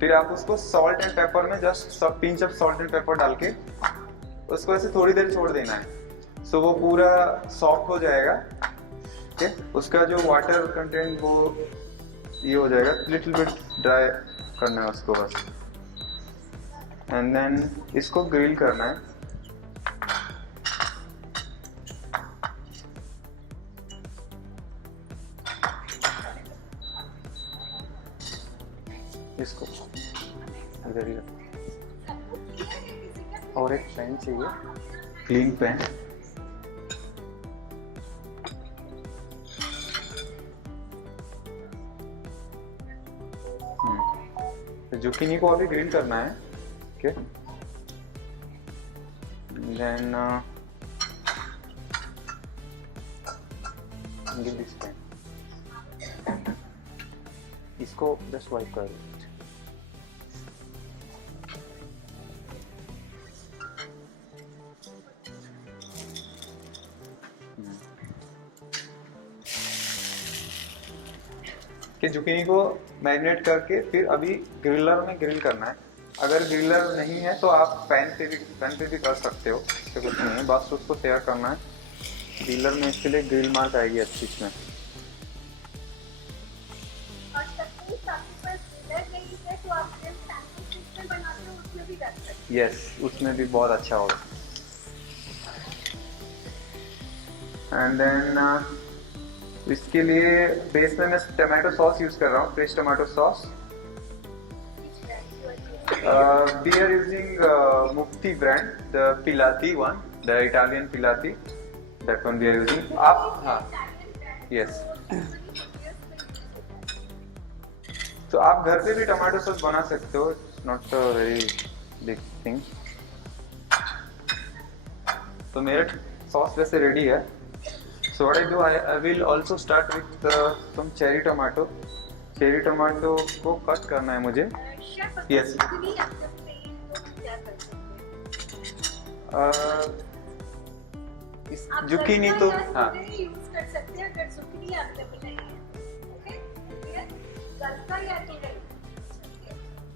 फिर आप उसको सॉल्ट एंड पेपर में just pinch of salt and paper डाल के उसको ऐसे थोड़ी देर छोड़ देना है। सो वो पूरा सॉफ्ट हो जाएगा। ठीक है, उसका जो वाटर कंटेंट वो ये हो जाएगा, लिटिल बिट ड्राई करना है उसको बस, एंड देन इसको ग्रिल करना है। इसको इधर ही और एक पैन चाहिए, क्लीन पैन। तो जुकीनी को अभी ग्रिल करना है। Okay, then give this pan, इसको जस्ट वाइप कर दो। कि जुकीनी को मैरिनेट करके फिर अभी ग्रिलर में ग्रिल करना है। अगर ग्रिलर नहीं है तो आप पैन पे भी कर सकते हो, तो कुछ नहीं है, बस उसको तैयार करना है। ग्रिलर में इसके लिए ग्रिल मार्क आएगी अच्छी इसमें। यस, उसमें भी बहुत अच्छा होगा। एंड देन इसके लिए बेस में मैं टमाटो सॉस यूज कर रहा हूँ, fresh tomato sauce. We are using मुफ्ती brand, the pelati one, the Italian pelati, that one we are using. आप हाँ, यस, तो आप घर पे भी टमाटो सॉस बना सकते हो, it's not a very big thing. तो मेरा सॉस वैसे रेडी है। So what I do, I will also start with some cherry tomato. Cherry tomato को कट करना है मुझे। Yes. इस जुकीनी तो हाँ। यूज कर सकते हैं अगर जुकीनी अवेलेबल नहीं है। ओके, गलका या तो नहीं।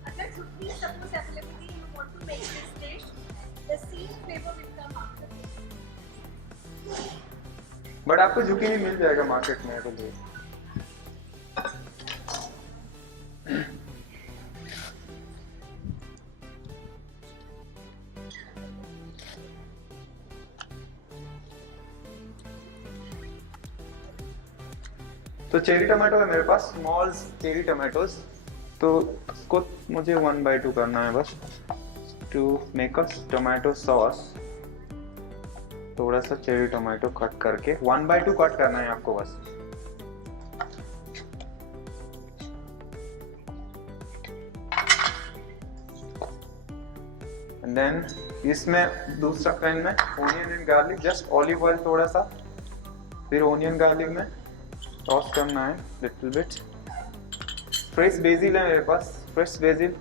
अगर जुकीनी सपोज अवेलेबल नहीं है, you want to make this dish, the same flavor will come after this. But आपको जुकीनी मिल जाएगा मार्केट में तो लिए। तो चेरी टमाटो है मेरे पास, स्मॉल चेरी टमाटोज। तो इसको मुझे 1/2 करना है बस, to make a tomato sauce. थोड़ा सा चेरी टमाटो कट करके 1/2 कट करना है आपको बस। एंड देन इसमें दूसरा पैन में onion and garlic, just olive oil थोड़ा सा, फिर ओनियन गार्लिक में टॉस करना है लिटिल बिट। फ्रेश बेसिल है मेरे पास, फ्रेश बेसिल।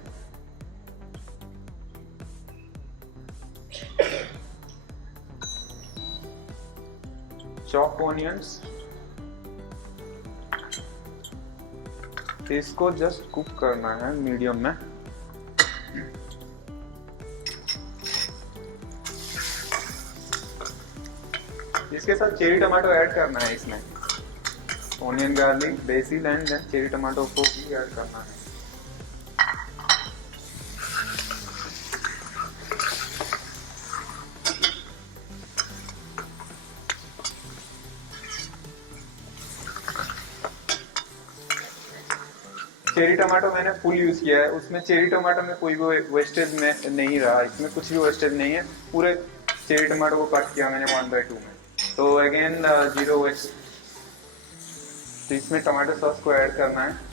ऑनियंस, इसको जस्ट कुक करना है मीडियम में। इसके साथ चेरी टमाटो ऐड करना है इसमें, onion garlic basil and then cherry tomato को भी ऐड करना है। चेरी टमाटो मैंने फुल यूज किया है, उसमें चेरी टमाटो में कोई भी वेस्टेज में नहीं रहा, इसमें कुछ भी वेस्टेज नहीं है, पूरे चेरी टमाटो को कट किया मैंने 1/2 में, तो अगेन 0 वेस्ट। तो इसमें टमाटो सॉस को ऐड करना है।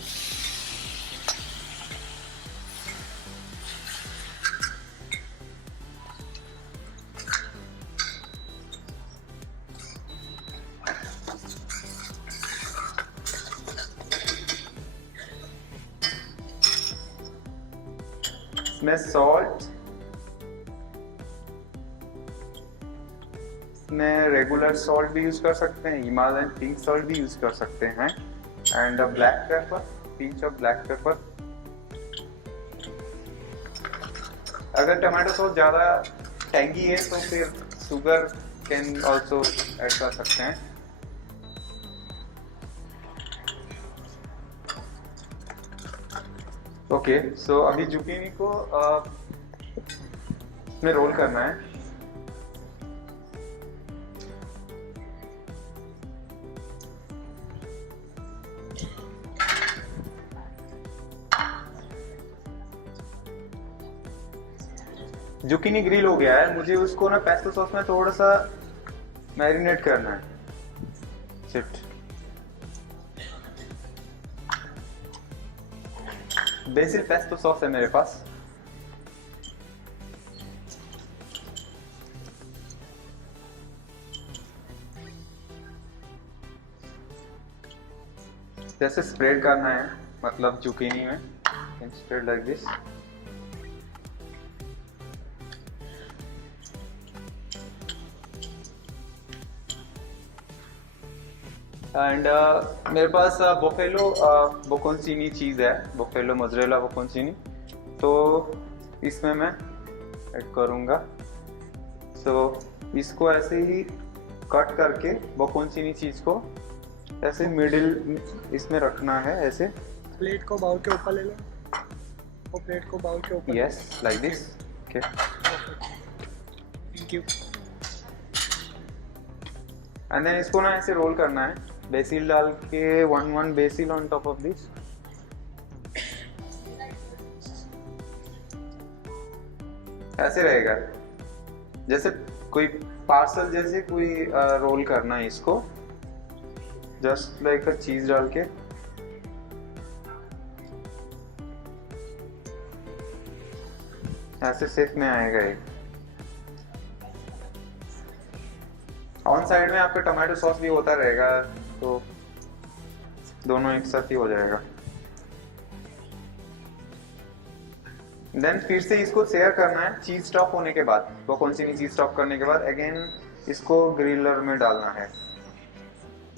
इसमें सॉल्ट, इसमें रेगुलर सॉल्ट भी यूज कर सकते हैं, हिमालयन पिंक सॉल्ट भी यूज कर सकते हैं, and black pepper, pinch of black paper. अगर टमाटो सॉस ज्यादा टैंगी है तो फिर शुगर कैन ऑल्सो ऐड कर सकते हैं। ओके, सो अभी जुकीनी को इसमें रोल करना है। जुकीनी ग्रिल हो गया है, मुझे उसको ना पेस्टो सॉस में थोड़ा सा मैरिनेट करना है। शिट, बेसिल पेस्टो सॉस है मेरे पास, जैसे स्प्रेड करना है, मतलब जुकीनी में स्प्रेड लाइक दिस। एंड मेरे पास बोफेलो बोकोनसीनी चीज़ है, बोफेलो मोज़रेला बोकोनसीनी, तो इसमें मैं ऐड करूँगा। सो इसको ऐसे ही कट करके बोकोनसीनी चीज़ को ऐसे मिडिल इसमें रखना है, ऐसे। प्लेट को बाउल के ऊपर ले लो, वो प्लेट को बाउल के ऊपर। Yes, like this. Okay, thank you. And then इसको ना ऐसे रोल करना है, बेसिल डाल के 1 BECIL on top of this. ऐसे रहेगा, जैसे कोई पार्सल जैसे कोई रोल करना है इसको, जस्ट लाइक अ चीज डाल के। ऐसे शेप में आएगा ये। ऑन साइड में आपका टमाटो सॉस भी होता रहेगा, तो दोनों एक साथ ही हो जाएगा। देन फिर से इसको शेयर करना है चीज स्टॉप होने के बाद, वो कौन सी चीज स्टॉप करने के बाद अगेन इसको ग्रिलर में डालना है,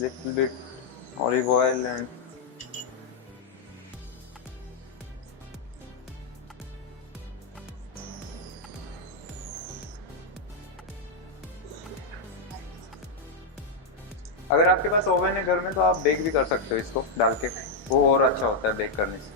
little bit olive oil and अगर आपके पास ओवन है घर में तो आप बेक भी कर सकते हो इसको डाल के, वो और अच्छा होता है बेक करने से।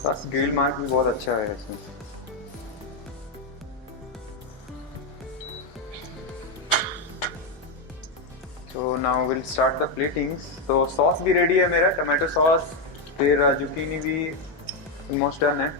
बस ग्रिल मार्क भी बहुत अच्छा है इसमें। तो नाउ विल स्टार्ट द प्लेटिंग्स. तो सॉस भी रेडी है मेरा, टमाटो सॉस, फिर जुकीनी भी ऑलमोस्ट डन है.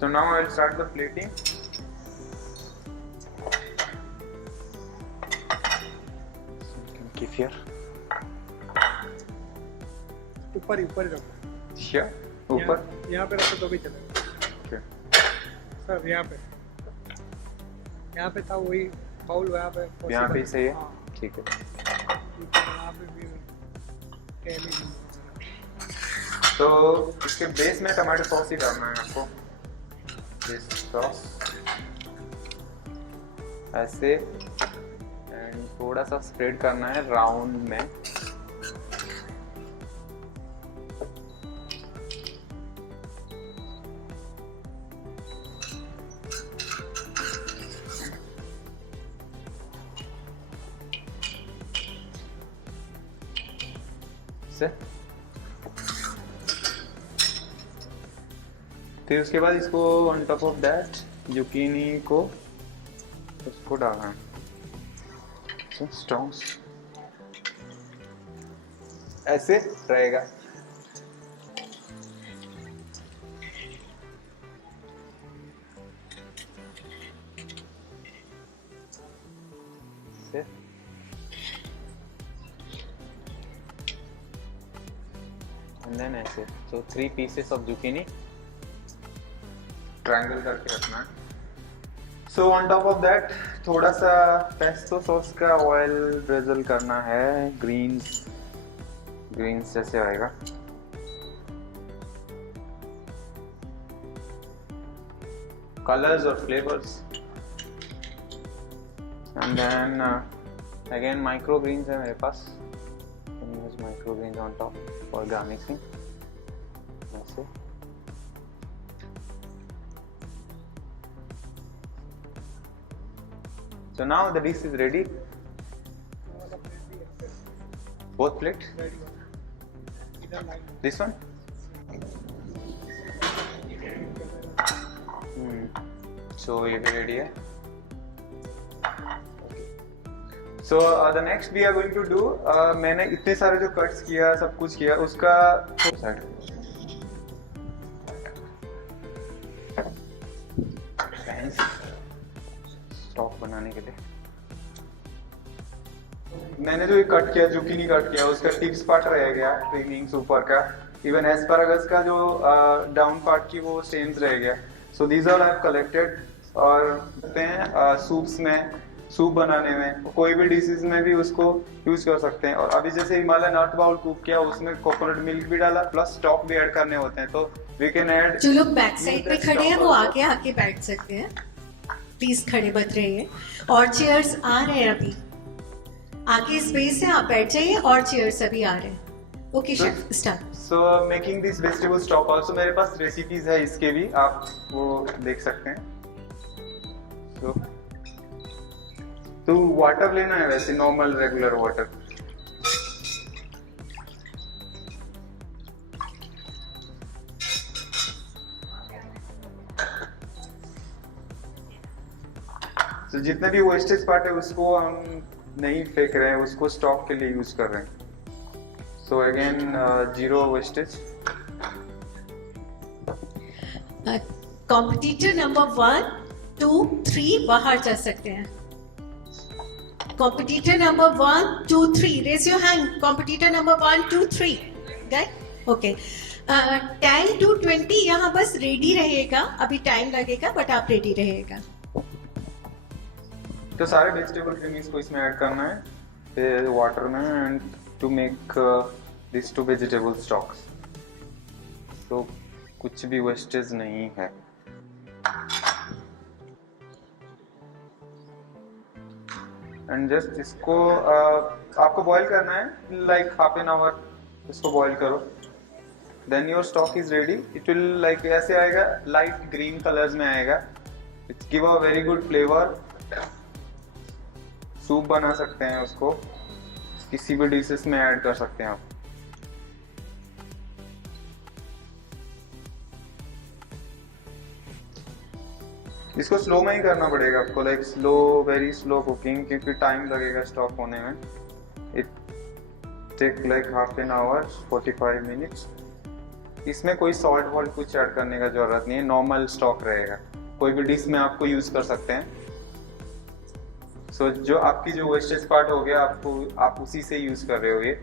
So now I will start the plating. Keep here. ऊपर ही रखो. Sure. ऊपर. यहाँ पे रखो तो भी चलेगा. Okay. सर यहाँ पे था वही बाउल यहाँ पे. यहाँ पे सही है. हाँ. ठीक है. यहाँ पे भी टेली. तो इसके बेस में टमाटो सॉस ही डालना है आपको. दिस सॉस ऐसे एंड थोड़ा सा स्प्रेड करना है राउंड में. से फिर उसके बाद इसको on top of that zucchini को उसको डालना है. स्टॉन्स ऐसे रहेगा. से and then ऐसे. So 3 pieces of zucchini triangle करके रखना है. So on top of that थोड़ा सा पेस्टो सॉस का ऑयल ड्रिजल करना है. ग्रीन्स जैसे आएगा. कलर्स और flavours and then again micro greens है मेरे पास. Use micro greens on top for garnishing. ऐसे So now the dish is ready. Both plate? This one? So ये भी ready है. So the next we are going to do. मैंने इतने सारे जो cuts किया, सब कुछ किया, उसका स्टॉक बनाने के लिए मैंने जो ये कट किया, जुकीनी कट किया, उसका टिप्स पार्ट रह गया, ट्रिमिंग्स ऊपर का. इवन एस्पैरागस का जो डाउन पार्ट की वो स्टेम्स रह गया. So these are I have collected. और कहते हैं सूप्स में, सूप बनाने में, कोई भी डिशेज में भी उसको यूज कर सकते हैं. और अभी जैसे हिमालय नट बाउल कुक किया, उसमें कोकोनट मिल्क भी डाला, प्लस स्टॉक भी ऐड करने होते हैं. तो वी कैन ऐड. जो लोग बैक साइड पे खड़े हैं वो आके बैठ सकते हैं. प्लीज खड़े मत रहिए. और चेयर्स आ रहे हैं अभी, आगे स्पेस है, आप बैठ जाइए. और चेयर्स अभी आ रहे हैं. Okay chef start. So making this vegetable stock also मेरे पास रेसिपीज है इसके भी, आप वो देख सकते हैं. तो वाटर लेना है, वैसे नॉर्मल रेगुलर वाटर. तो जितने भी वेस्टेज पार्ट है उसको हम नहीं फेंक रहे हैं, उसको स्टॉक के लिए यूज कर रहे हैं. So again 0 wastage. Competitor number 1, 2, 3 बाहर जा सकते हैं. Competitor number 1, 2, 3 raise your hand. Competitor number 1, 2, 3 गए. ओके. 10 to 20 यहाँ बस रेडी रहेगा. अभी टाइम लगेगा बट आप रेडी रहेगा. तो सारे वेजिटेबल क्रीमीज को इसमें ऐड करना है फिर वाटर में, and to make this 2 vegetable stocks. तो कुछ भी वेस्टेज नहीं है. एंड जस्ट इसको आपको बॉईल करना है लाइक हाफ एन आवर इसको बॉईल करो, then your stock is ready. It will like ऐसे आएगा, लाइट ग्रीन कलर्स में आएगा. It's give a very good flavour. Soup बना सकते हैं उसको, किसी भी डिशेस में ऐड कर सकते हैं आप. इसको स्लो में ही करना पड़ेगा आपको, like slow, very slow cooking, क्योंकि टाइम लगेगा स्टॉक होने में. It take like half an hour, 45 minutes. इसमें कोई सॉल्ट वॉल्ट कुछ ऐड करने का जरूरत नहीं है, नॉर्मल स्टॉक रहेगा. कोई भी डिश में आपको यूज कर सकते हैं. सो जो आपकी जो वेस्टेज पार्ट हो गया, आप उसी से यूज कर रहे हो ये.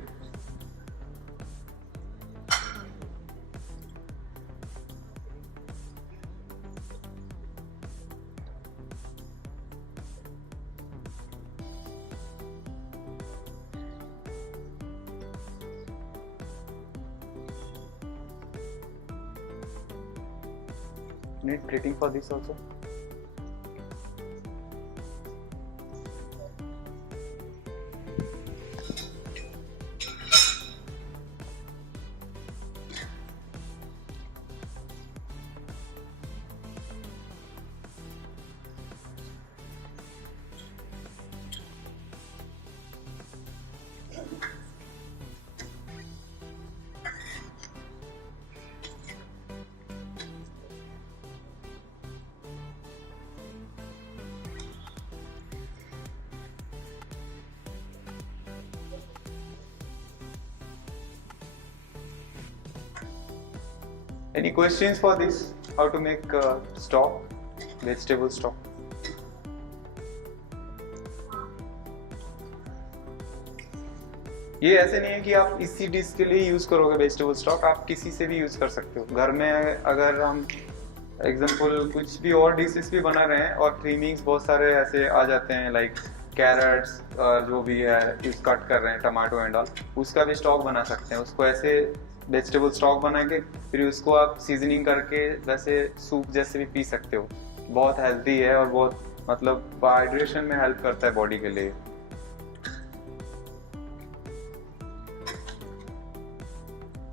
Need plating for this also? Any questions for this? How to make stock, vegetable stock? ये ऐसे नहीं है कि आप इसी डिश के लिए यूज करोगे वेजिटेबल स्टॉक, आप किसी से भी यूज कर सकते हो. घर में अगर हम एग्जांपल कुछ भी और डिशेस भी बना रहे हैं और क्रीमिंग्स बहुत सारे ऐसे आ जाते हैं, लाइक कैरेट्स जो भी है यूज कट कर रहे हैं, टमाटो एंड ऑल, उसका भी स्टॉक बना सकते हैं. उसको ऐसे वेजिटेबल स्टॉक बना के फिर उसको आप सीजनिंग करके वैसे सूप जैसे भी पी सकते हो. बहुत हेल्दी है और बहुत मतलब हाइड्रेशन में हेल्प करता है बॉडी के लिए.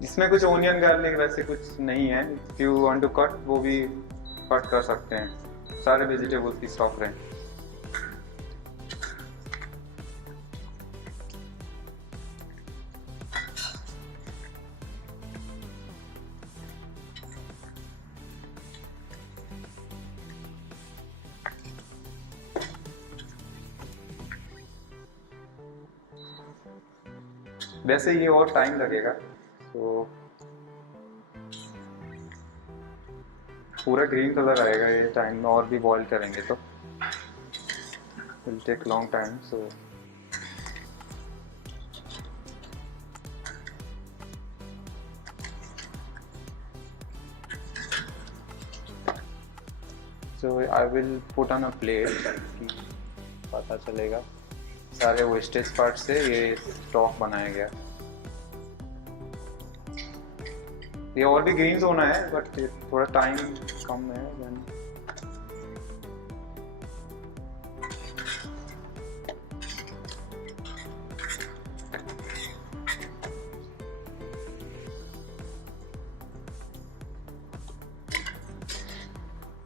इसमें कुछ ओनियन गार्लिक वैसे कुछ नहीं है. If you want to cut, वो भी कट कर सकते हैं. सारे वेजिटेबल्स की स्टॉक रहें. वैसे ये और टाइम लगेगा, तो पूरा ग्रीन कलर आएगा ये टाइम में, और भी बॉईल करेंगे तो will take long time. So I will put on a plate कि पता चलेगा सारे वेस्टेज पार्ट से ये स्टॉक बनाया गया. ये और भी ग्रीन्स होना है, बट थोड़ा टाइम कम है.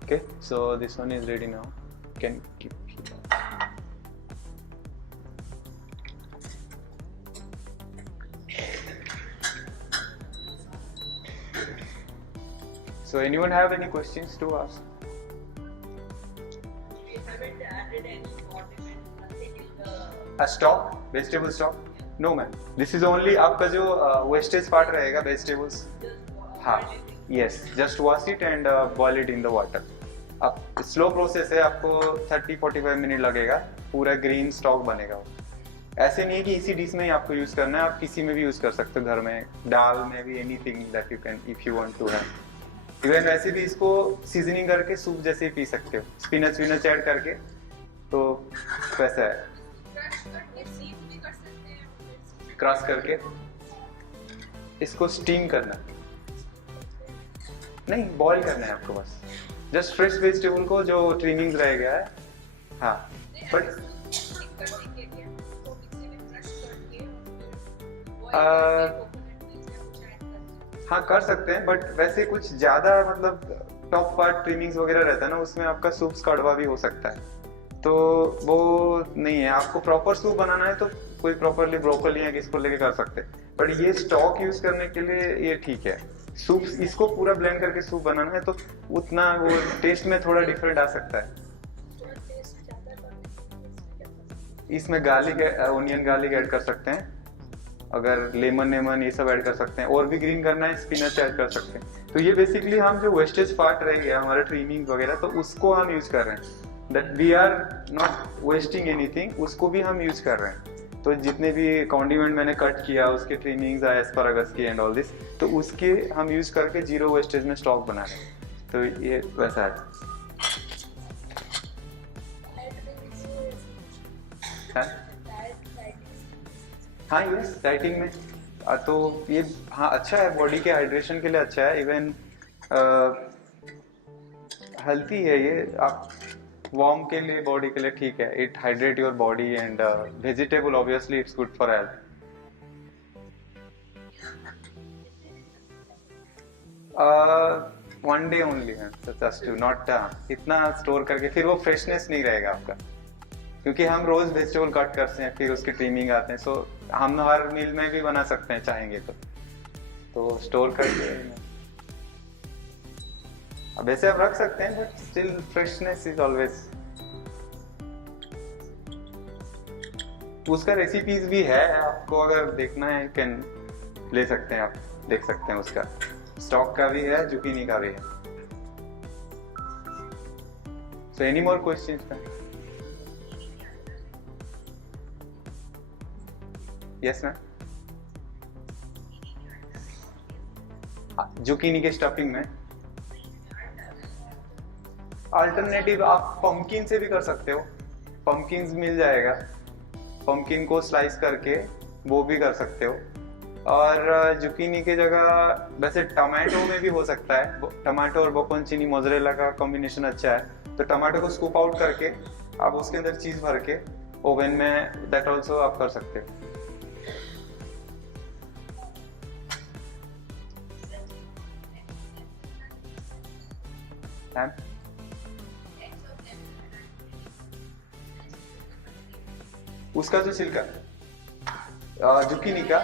Okay, so this one is ready now. Can keep. So anyone have any questions to ask? We haven't added any condiment, nothing in the... A stock, vegetable stock? No man. This is only आपका जो wastage part रहेगा vegetables. हाँ. Yes. Just wash it and boil it in the water. अब slow process है, आपको 30-45 मिनट लगेगा, पूरा green stock बनेगा. ऐसे नहीं है कि इसी डिश में ही आपको यूज करना है, आप किसी में भी यूज कर सकते हो. घर में दाल में भी anything that you can if you want to have. Even वैसे भी इसको सीजनिंग करके सूप जैसे ही पी सकते हो, स्पिनच विनच ऐड करके, तो वैसा है. क्रश करके इसको स्टीम करना नहीं, बॉईल करना है आपको बस. जस्ट फ्रेश वेजिटेबल को जो ट्रिमिंग रह गया है, हाँ, बट हाँ कर सकते हैं, बट वैसे कुछ ज्यादा मतलब टॉप पार्ट ट्रिमिंग्स वगैरह रहता है ना, उसमें आपका सूप्स कड़वा भी हो सकता है, तो वो नहीं है। आपको प्रॉपर सूप बनाना है तो कोई प्रॉपरली ब्रोकली या किसको लेके कर सकते हैं, बट ये स्टॉक यूज करने के लिए ये ठीक है। सूप इसको पूरा ब्लेंड करके सूप बनाना है तो उतना वो टेस्ट में थोड़ा डिफरेंट आ सकता है। इसमें गार्लिक, ओनियन गार्लिक ऐड कर सकते हैं, अगर लेमन ये सब ऐड कर सकते हैं, और भी ग्रीन करना है स्पिनच ऐड कर सकते हैं। तो ये बेसिकली हम जो वेस्टेज पार्ट रह गया हमारा ट्रिमिंग वगैरह, तो उसको हम यूज कर रहे हैं, that we are not wasting anything, उसको भी हम यूज कर रहे हैं। तो जितने भी कॉन्डिमेंट मैंने कट किया उसके ट्रिमिंग्स एस्पारागस की एंड ऑल दिस, तो उसके हम यूज करके जीरो वेस्टेज में स्टॉक बना रहे हैं, तो ये वैसा है। हाँ यस, डाइटिंग में तो ये हाँ अच्छा है, बॉडी के हाइड्रेशन के लिए अच्छा है, इवन हेल्थी है ये, आप वार्म के लिए बॉडी के लिए ठीक है, it hydrate your body and vegetable obviously it's good for health. One day only है, जस्ट टू नॉट इतना स्टोर करके फिर वो फ्रेशनेस नहीं रहेगा आपका, क्योंकि हम रोज वेजिटेबल कट करते हैं फिर उसके ट्रिमिंग आते हैं, सो हम हर मील में भी बना सकते हैं चाहेंगे तो स्टोर करके अब वैसे आप रख सकते हैं, but still freshness is always. उसका रेसिपीज भी है, आपको अगर देखना है कैन ले सकते हैं, आप देख सकते हैं, उसका स्टॉक का भी है, जुकीनी का भी है। So any more questions? Yes ma'am. Zucchini के स्टफिंग में अल्टरनेटिव आप पंपकिन से भी कर सकते हो, पंपकिन मिल जाएगा, पंपकिन को स्लाइस करके वो भी कर सकते हो। और जुकीनी की जगह वैसे टमाटो में भी हो सकता है, टमाटो और बोकोनचिनी मोज़रेला का कॉम्बिनेशन अच्छा है, तो टमाटो को स्कूप आउट करके आप उसके अंदर चीज भर के ओवन में दैट ऑल्सो आप कर सकते हो। उसका जो छिलका जुकीनी का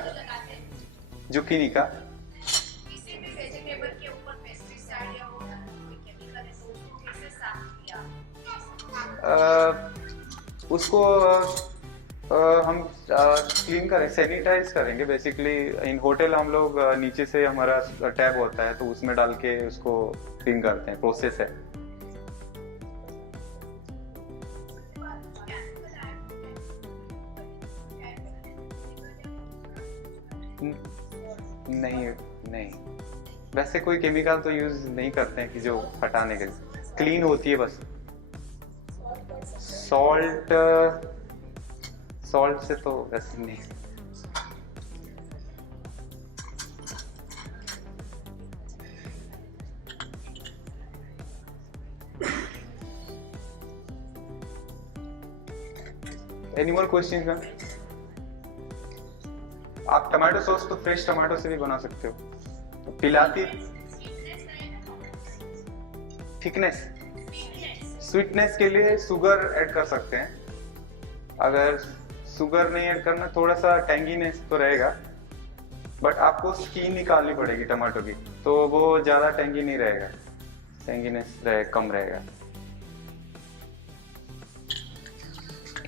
उसको हम क्लीन करें, सैनिटाइज करेंगे बेसिकली। इन होटल हम लोग नीचे से हमारा टैप होता है तो उसमें डाल के उसको क्लीन करते हैं, प्रोसेस है। नहीं वैसे कोई केमिकल तो यूज नहीं करते हैं कि जो हटाने के लिए, क्लीन होती है बस। सॉल्ट से तो वैसे नहीं। Any more question ma'am? आप टमाटो सॉस तो फ्रेश टमाटो से भी बना सकते हो। तो पिलाती थिकनेस, स्वीटनेस के लिए शुगर ऐड कर सकते हैं। अगर शुगर नहीं ऐड करना, थोड़ा सा टेंगीनेस तो रहेगा, बट आपको स्किन निकालनी पड़ेगी टमाटो की, तो वो ज्यादा टेंगी नहीं रहेगा, टेंगीनेस कम रहेगा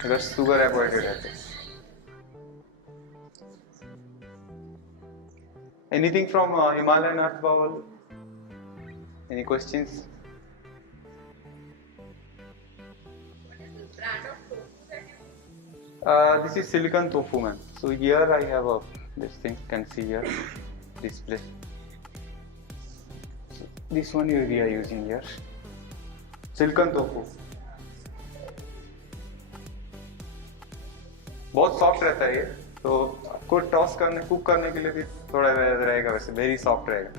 अगर शुगर अवॉइडेड है तो। Anything from Himalayan Earth Bowl? Any questions? This is silicon tofu, man. So here I have this thing. You can see here, display. So this one we are using here. Silicon tofu. बहुत सॉफ्ट रहता है ये, तो आपको टॉस करने, कुक करने के लिए भी थोड़ा रहेगा, वैसे वेरी सॉफ्ट रहेगा।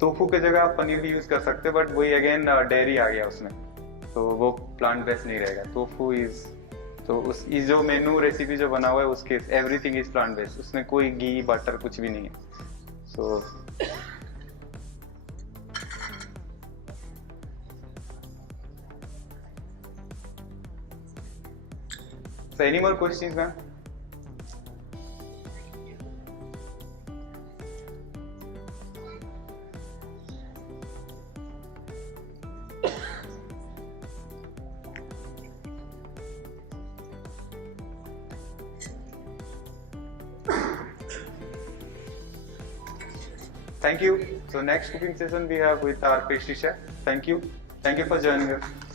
टोफू के जगह आप पनीर भी यूज कर सकते हैं, बट वही अगेन डेयरी आ गया उसमें, तो वो प्लांट बेस्ड नहीं रहेगा। टोफू इज तो उस ये जो मेनू रेसिपी जो बना हुआ है उसके एवरीथिंग इज प्लांट बेस्ड, उसमें कोई घी बटर कुछ भी नहीं है. So any more questions ma'am? Thank you. So next cooking session we have with our pastry chef. Thank you. Thank you for joining us.